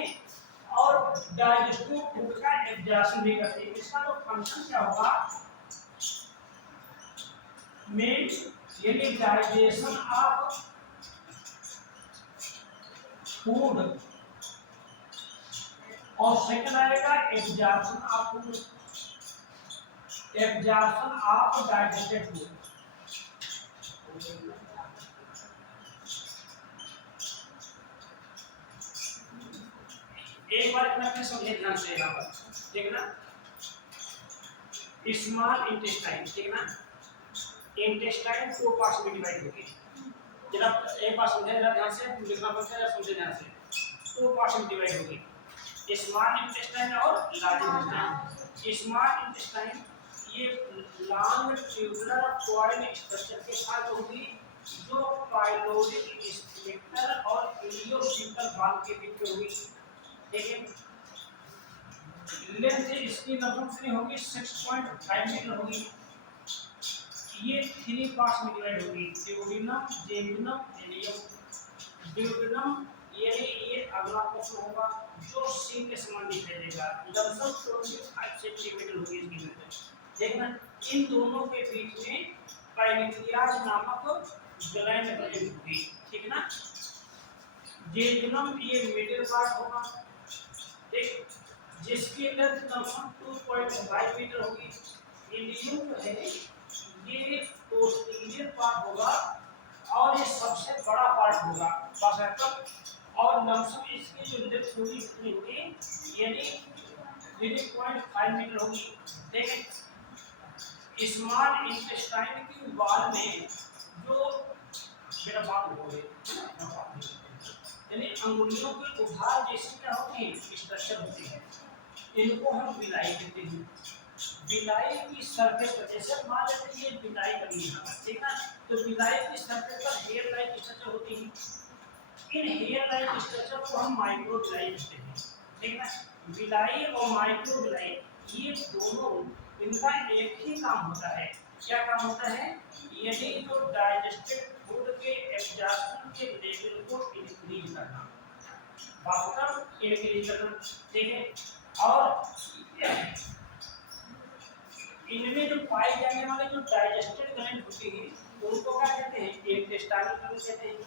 और डाइजेस्टिव फूड का एब्जॉर्प्शन भी करती है। इसका तो फंक्शन क्या होगा? मेन यानी डाइजेशन ऑफ फूड और सेकंड आएगा absorption of food, absorption of digested food. एक बार इतना फिर समझिए ध्यान से यहाँ पर, ठीक ना। स्मॉल इंटेस्टाइन, ठीक ना, इंटेस्टाइन दो पार्ट्स में डिवाइड होगी। जरा एक बार समझे, जरा ध्यान से लिखना पड़ता है, समझे ध्यान से। दो पार्ट्स में डिवाइड होगी, स्मॉल इंटेस्टाइन और लार्ज इंटेस्टाइन। स्मॉल इंटेस्टाइन ये लॉन्ग ट्यूबुलर कॉर्ड स्ट्रक्चर के साथ होगी जो पाइलोरिक स्फिंक्टर और इलियोसिकल वाल्व के बीच में होगी, ठीक है। लेंथ इसकी लगभग कितनी होगी? 6.5 मीटर होगी। ये 3 पार्ट्स में डिवाइड होगी, ड्यूोडेनम, जेजुनम, इलियम। ड्यूोडेनम ये अगला क्वेश्चन होगा जो सी के समान दिखाई देगा, लगभग 25 सेंटीमीटर होगी इसकी लेंथ, ठीक ना। इन दोनों के बीच में पैनिक्लियाज नामक ग्लैंड प्रेजेंट होगी, ठीक ना। जेजुनम ये मिडिल पार्ट होगा, ठीक, जिसकी लेंथ लगभग 2.5 मीटर होगी। इलियम है ये पोस्टीरियर पार्ट होगा और ये सबसे बड़ा पार्ट होगा, बस ऐसा। और लमसम इसकी जो लेंथ होगी कितनी होगी? यानी 3.5 मीटर होगी, ठीक है। स्मॉल इंटेस्टाइन की वॉल में जो मेरा बात हो गई, यानी अंगुलियों के उभार जैसी क्या होती है? स्ट्रक्चर होती है, इनको हम विलाई कहते हैं। विलाई की सरफेस पर, जैसे मान लेते हैं ये विलाई बनी है, ठीक है, तो विलाई की सरफेस पर हेयर लाइक स्ट्रक्चर होती है। इन हेयर लाइक स्ट्रक्चर को हम माइक्रो विलाई कहते हैं, ठीक है। विलाई और माइक्रो विलाई ये दोनों, इनका एक ही काम होता है। क्या काम होता है? यदि जो डाइजेस्टेड फूड के एब्जॉर्प्शन के लेवल को इंक्रीज करना, वास्तव इंक्रीज करना, ठीक है। और इनमें जो पाई जाने वाले जो डाइजेस्टेड ग्लैंड होती है उनको क्या कहते हैं? इंटेस्टाइनल ग्लैंड कहते हैं।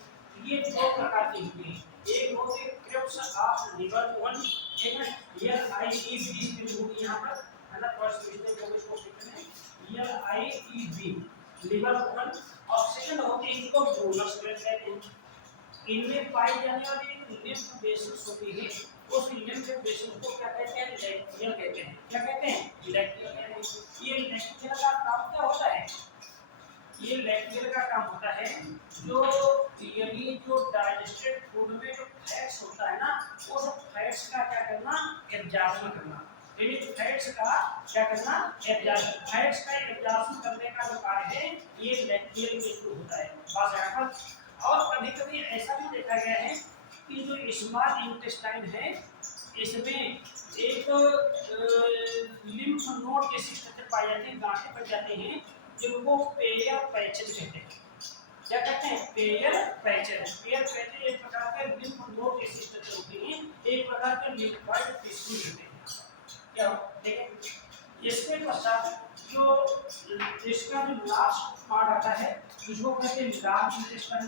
ये दो प्रकार की होती है, एक होती है क्रेब्स ऑफ लिवर वन, एक है here I E B spelling होगी यहाँ पर, है ना, फर्स्ट मिस्टेक हो इसको लिखते हैं here I E B liver one. और सेकंड होती है इनको ब्रूनस ग्लैंड कहते हैं। इनमें पाई जाने वाली लिम्फ वेसल्स होती है, उस लिम्फ वेसल को क्या कहते हैं? लैक्टियर कहते हैं। क्या कहते हैं? लैक्टियर कहते हैं। ये लैक्टियर का काम क्या होता है? ये लैक्टियर का काम होता है जो यानी जो डाइजेस्टेड फूड में जो फैट्स होता है ना, वो सब फैट्स का क्या करना? एब्जॉर्प्शन करना। यानी फैट्स का क्या करना? एब्जॉर्प्शन। फैट्स का एब्जॉर्प्शन करने का जो कार्य है ये लैक्टियर के थ्रू होता है, बस यहाँ पर। और कभी-कभी ऐसा भी देखा गया है कि जो स्मॉल इंटेस्टाइन है इसमें एक लिम्फ नोड के स्ट्रक्चर पाए जाते हैं, गांठें बन जाते हैं, जिनको पेयर पैचेज कहते हैं। क्या कहते हैं? Pair patches. पेयर पैचेज एक प्रकार के लिम्फ नोड के स्ट्रक्चर होते हैं, एक प्रकार के लिम्फोइड टिश्यू होते हैं। क्या देखें, इसके पश्चात जो इसका जो लास्ट पार्ट आता है जिसको कहते हैं लार्ज इंटेस्टाइन।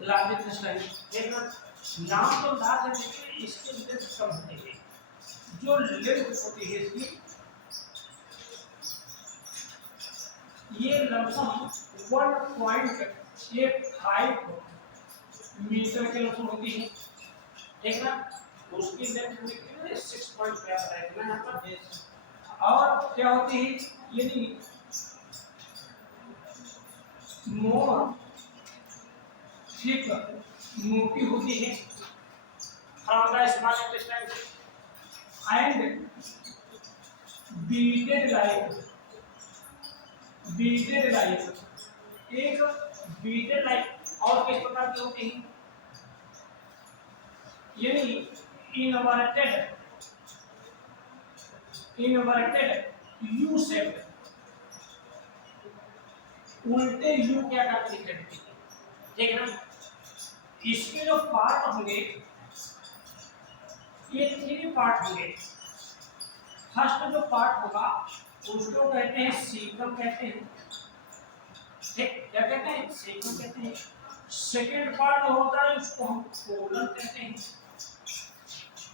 लार्ज इंटेस्टाइन देखना, नाम तो लार्ज है लेकिन इसके लेंथ कम होती है। जो लेंथ होती है इसकी, ये लमसम 1.85 मीटर के लमसम होती है। देखना, उसकी लेंथ होती है 6.5 है ना यहाँ पर। और क्या होती है, यदि मोर ठीक मोटी होती है हमारा स्मॉल इंटेस्टाइन एंड बीटेड लाइक एक बीटेड लाइक और किस प्रकार की होती है, यानी इनवर्टेड यू शेप, उल्टे यू क्या करती है। ठीक ना, इसके जो पार्ट होंगे ये 3 पार्ट होंगे। फर्स्ट जो पार्ट होगा उसको कहते हैं सीकम कहते हैं। ठीक, क्या कहते हैं? सीकम कहते हैं। सेकेंड पार्ट जो होता है उसको हम कोलन कहते हैं।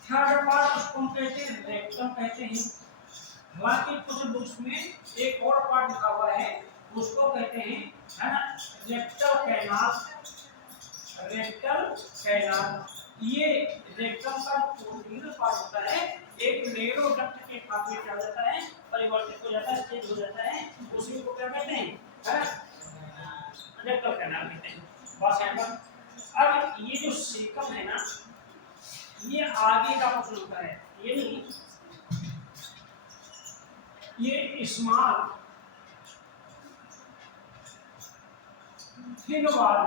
थर्ड पार्ट उसको हम कहते हैं रेक्टम कहते हैं। हालांकि कुछ बुक्स में एक और पार्ट लिखा हुआ है उसको कहते हैं, है ना, रेक्टल कैनाल। ये रेक्टम का ओरिजिनल पार्ट होता है, एक नैरो डक्ट के भाग में क्या जाता है, परिवर्तित हो जाता है, चेंज हो जाता है, उसी को क्या कहते हैं, है रेक्टल कैनाल कहते हैं। बस यहाँ पर अब ये जो सीकम है ना, ये आगे का पोर्शन होता है, ये नहीं, ये small thin wall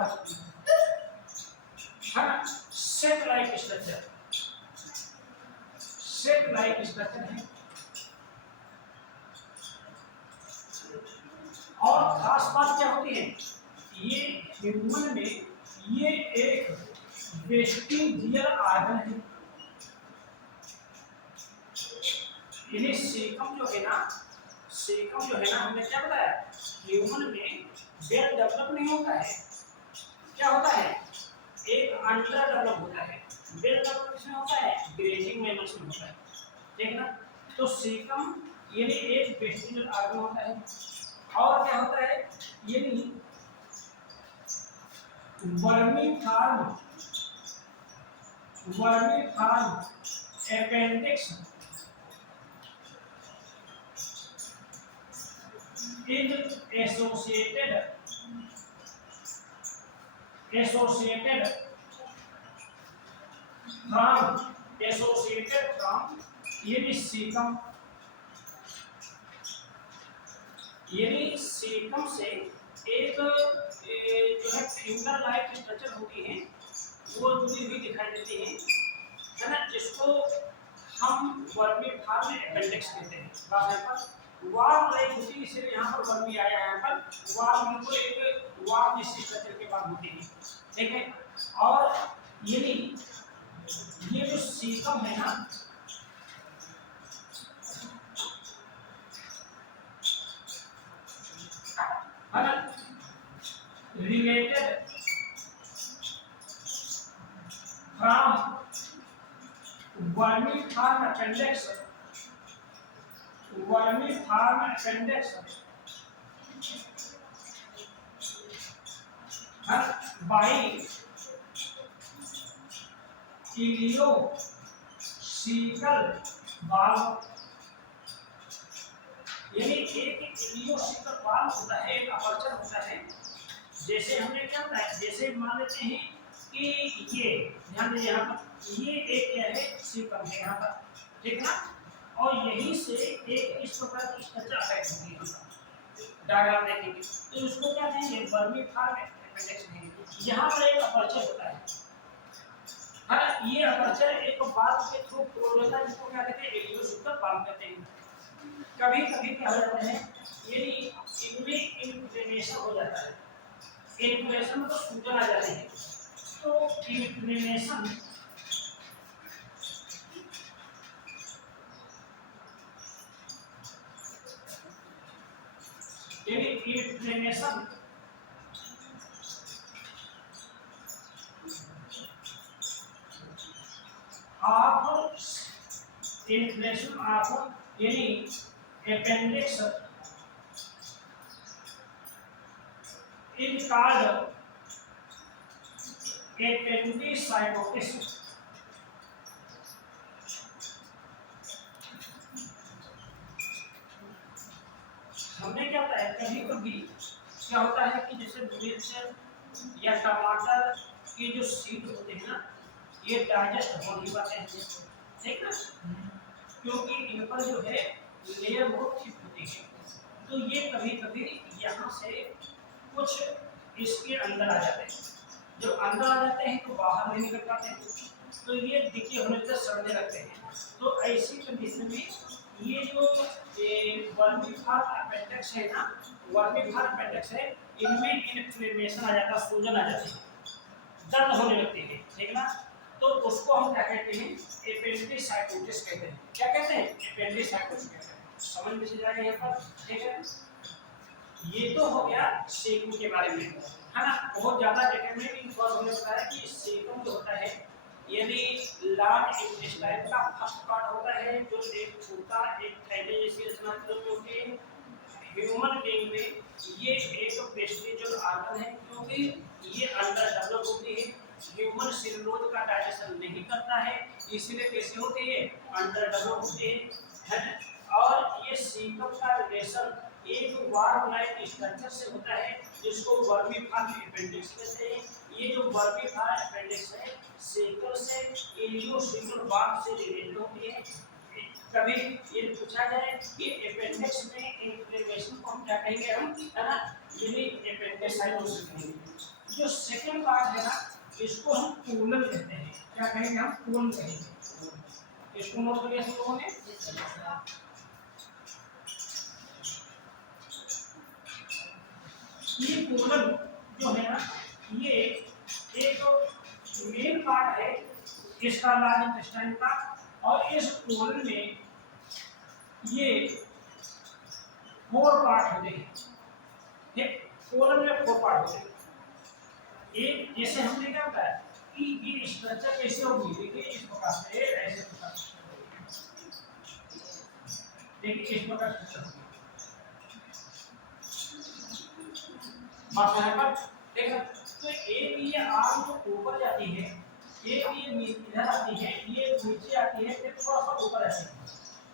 set like structure है। और खास बात क्या होती है, ये ह्यूमन में ये एक वेस्टिजियल ऑर्गन है। ये सीकम जो है ना, हमने क्या बताया, ह्यूमन में वेल डेवलप नहीं होता है, क्या होता है, एक अंडर डेवलप होता है। वेल डेवलप किसमें होता है, ग्रेजिंग मैमल्स में होता है। देखना, तो सीकम यानी एक वेस्टिजियल ऑर्गन होता है। और क्या होता है, यानी vermiform appendix is associated from यानी सीकम से एक जो है फिंगर लाइक स्ट्रक्चर होती है वो जुड़ी हुई दिखाई देती है ना, जिसको हम वर्मी फार्म अपेंडिक्स कहते हैं। बात है पर वार्म लाइक होती है, इसलिए यहाँ पर वर्मी आया है। यहाँ पर वार्म बिल्कुल एक वार्म स्ट्रक्चर के बाद होती है, ठीक है। और ये जो सीकम है ना, related from vermiform appendix by ileocecal valve, यानी एक इलियोसिकल वाल्व होता है, एक अपर्चर होता है। जैसे हमने क्या बताया, जैसे मान लेते हैं कि ये ध्यान दें यहाँ पर ये एक क्या है सीकम है यहाँ पर, ठीक ना, और यहीं से एक इस प्रकार की स्ट्रक्चर अटैच होगी यहाँ पर, डायग्राम देखेंगे तो उसको क्या कहेंगे, वर्मीफॉर्म अपेंडिक्स कहेंगे। यहाँ पर एक अपर्चर होता है ना, ये अपर्चर एक वाल्व के थ्रू क्लोज होता है, जिसको क्या कहते हैं, इलियोसिकल वाल्व कहते हैं। कभी कभी क्या हो जाता है, यदि इनमें इन्फ्लेमेशन हो जाता है, इन्फ्लेमेशन तो सूजन आ जाती है, तो इन्फ्लेमेशन इन्फ्लेमेशन ऑफ यानी अपेंडिक्स is called appendicitis। हमने क्या होता है, कभी कभी क्या होता है कि जैसे मिर्च या टमाटर के जो सीड होते हैं ना, ये डाइजेस्ट हो नहीं पाते हैं, ठीक ना, क्योंकि इन पर जो है लेयर बहुत थिक होती है, तो ये कभी कभी यहाँ से कुछ इसके अंदर आ जाते हैं, जो अंदर आ जाते हैं तो बाहर नहीं निकल पाते हैं, तो ये डिके होने से सड़ने लगते हैं। तो ऐसी कंडीशन में ये जो वर्मीफॉर्म अपेंडिक्स है ना, वर्मीफॉर्म अपेंडिक्स है, इनमें इन्फ्लेमेशन आ जाता है, सूजन आ जाती है, दर्द होने लगती है, ठीक ना, तो उसको हम क्या कहते हैं, एपेंडिसाइटिस कहते हैं। क्या कहते हैं, एपेंडिसाइटिस कहते हैं। समझ में से जाएगा यहाँ पर, ठीक है। ये तो हो गया सेकम के बारे में, है ना, बहुत ज्यादा डिटेल में भी हमने बताया कि सेकम जो होता है यानी लार्ज इंटेस्टाइन का फर्स्ट पार्ट होता है, जो एक छोटा एक थैले जैसी रचना क्योंकि ह्यूमन बीइंग में ये एक वेस्टिजियल ऑर्गन है, क्योंकि ये अंडर डेवलप होती है, ह्यूमन सेलुलोज का डाइजेशन नहीं करता है, इसीलिए कैसे होती है, अंडर डेवलप होती है। और ये सीकम का रिलेशन एक वार्म लाइक स्ट्रक्चर से होता है, जिसको वर्मीफॉर्म अपेंडिक्स कहते हैं। ये जो वर्मीफॉर्म अपेंडिक्स है सेकल से इलियोसिकल वाल्व से रिलेटेड होती है। कभी ये पूछा जाए कि अपेंडिक्स में इन्फ्लेमेशन को हम क्या कहेंगे, हम, है ना, यानी अपेंडिसाइटिस कहेंगे। जो सेकंड पार्ट है ना, इसको हम कोलन कहते हैं। क्या कहेंगे, हम कोलन कहेंगे। इसको नोट कर लिया सब लोगों ने। ये कोलन जो है ना, ये एक मेन पार्ट है इसका लार्ज इंटेस्टाइन का, और इस कोलन में ये 4 पार्ट होते हैं, ठीक, कोलन में 4 पार्ट होते हैं। एक जैसे हमने क्या बताया कि ये स्ट्रक्चर कैसे होगी, देखिए इस प्रकार से, ऐसे प्रकार से, देखिए इस प्रकार से ठीक है। तो एक ये आर्म जो ऊपर जाती है, एक ये इधर आती है, ये नीचे आती है, फिर थोड़ा सा ऊपर आती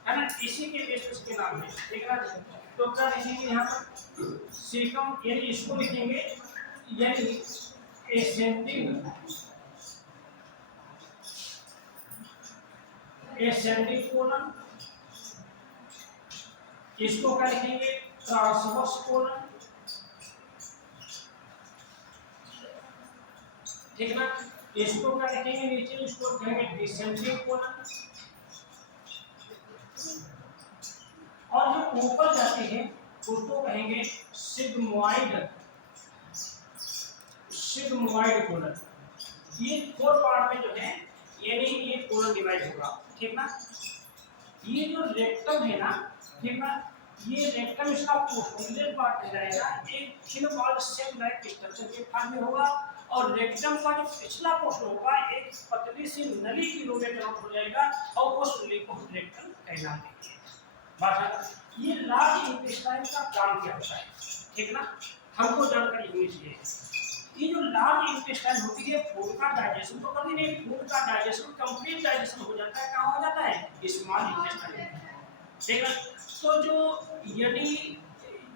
है ना, इसी के बेस इसके नाम है, ठीक है। तो क्या लिखेंगे यहाँ पर, सीकम, यानी इसको लिखेंगे यानी एसेंडिंग कोलन, इसको क्या लिखेंगे, ट्रांसवर्स कोलन, ठीक ना, इसको क्या लिखेंगे नीचे, इसको कहेंगे डिसेंडिंग कोलन, और जो ऊपर जाते हैं उसको कहेंगे सिग्मोइड कोलन। ये 4 पार्ट में जो है यानी ये कोलन डिवाइड होगा, ठीक ना। ये जो रेक्टम है ना, ठीक ना, ये रेक्टम इसका पोस्टीरियर पार्ट रहेगा, एक thin wall shape like structure के फॉर्म में होगा, और रेक्टम का जो पिछला पोर्शन होगा एक पतली सी नली की रूप में डेवलप हो जाएगा, और उस नली को रेक्टम कहलाते हैं। ये लार्ज इंटेस्टाइन का काम क्या होता है, ठीक ना, हमको जानकारी होनी चाहिए। ये जो लार्ज इंटेस्टाइन होती है, फूड का डाइजेशन तो करती नहीं, फूड का डाइजेशन कंप्लीट डाइजेशन हो जाता है, कहाँ हो जाता है, स्मॉल इंटेस्टाइन। ठीक है। तो जो यदि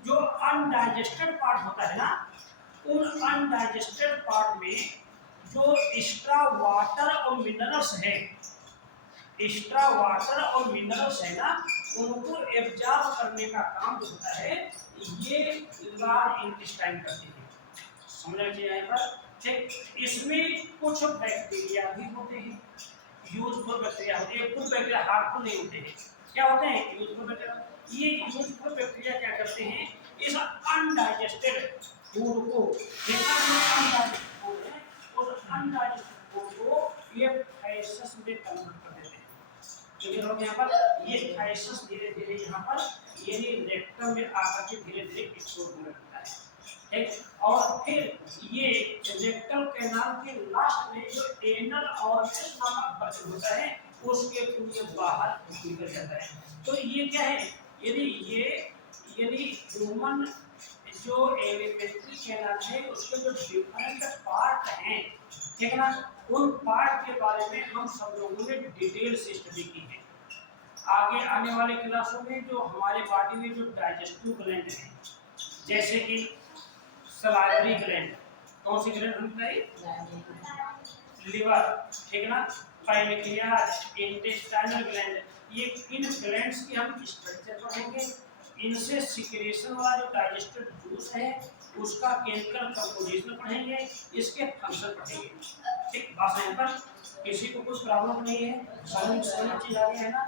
जो अनडाइजेस्टेड पार्ट होता है ना, उन अनडाइजेस्टेड पार्ट में जो एक्स्ट्रा वाटर और मिनरल्स है, एक्स्ट्रा वाटर और मिनरल्स है ना, उनको एब्जॉर्ब करने का काम जो होता है ये लार्ज इंटेस्टाइन करते हैं। समझ लीजिए यहाँ पर। ठीक, इसमें कुछ बैक्टीरिया भी होते हैं, यूजफुल बैक्टीरिया होते हैं, कुछ बैक्टीरिया हार्मफुल नहीं होते हैं। क्या होते हैं यूजफुल बैक्टीरिया? ये यूजफुल बैक्टीरिया क्या करते हैं, इस अनडाइजेस्टेड फूड को, जितना भी अनडाइजेस्टेड फूड है उस अनडाइजेस्टेड फूड को ये फैसेस में कन्वर्ट कर देते हैं। क्लियर हो गया यहाँ पर? ये फैसेस धीरे धीरे यहाँ पर ये रेक्टम में आकर के धीरे धीरे स्टोर होने लगता है। ठीक, और फिर ये रेक्टल कैनाल के लास्ट में जो एनल ऑर्गन नामक बचन होता है उसके थ्रू ये बाहर निकल जाता है। तो ये क्या है, यदि ह्यूमन जो एलिमेंट्री कैनाल है उसके जो डिफरेंट पार्ट हैं, ठीक है ना, उन पार्ट के बारे में हम सब लोगों ने डिटेल से स्टडी की है। आगे आने वाले क्लासों में जो हमारे बॉडी में जो डाइजेस्टिव ग्लैंड है, जैसे कि सलाइवरी ग्लैंड, कौन सी ग्लैंड होती है? लिवर, ठीक है ना, पैनक्रियाज, इंटेस्टाइनल ग्लैंड, ये इन ग्लैंड्स की हम स्ट्रक्चर पढ़ेंगे। इनसे सिक्रेशन वाला जो डाइजेस्टिव जूस है उसका केमिकल कंपोजिशन पढ़ेंगे, इसके फंक्शन पढ़ेंगे। ठीक, बात यहाँ पर किसी को कोई प्रॉब्लम नहीं है, समझ चीज आ गई है ना?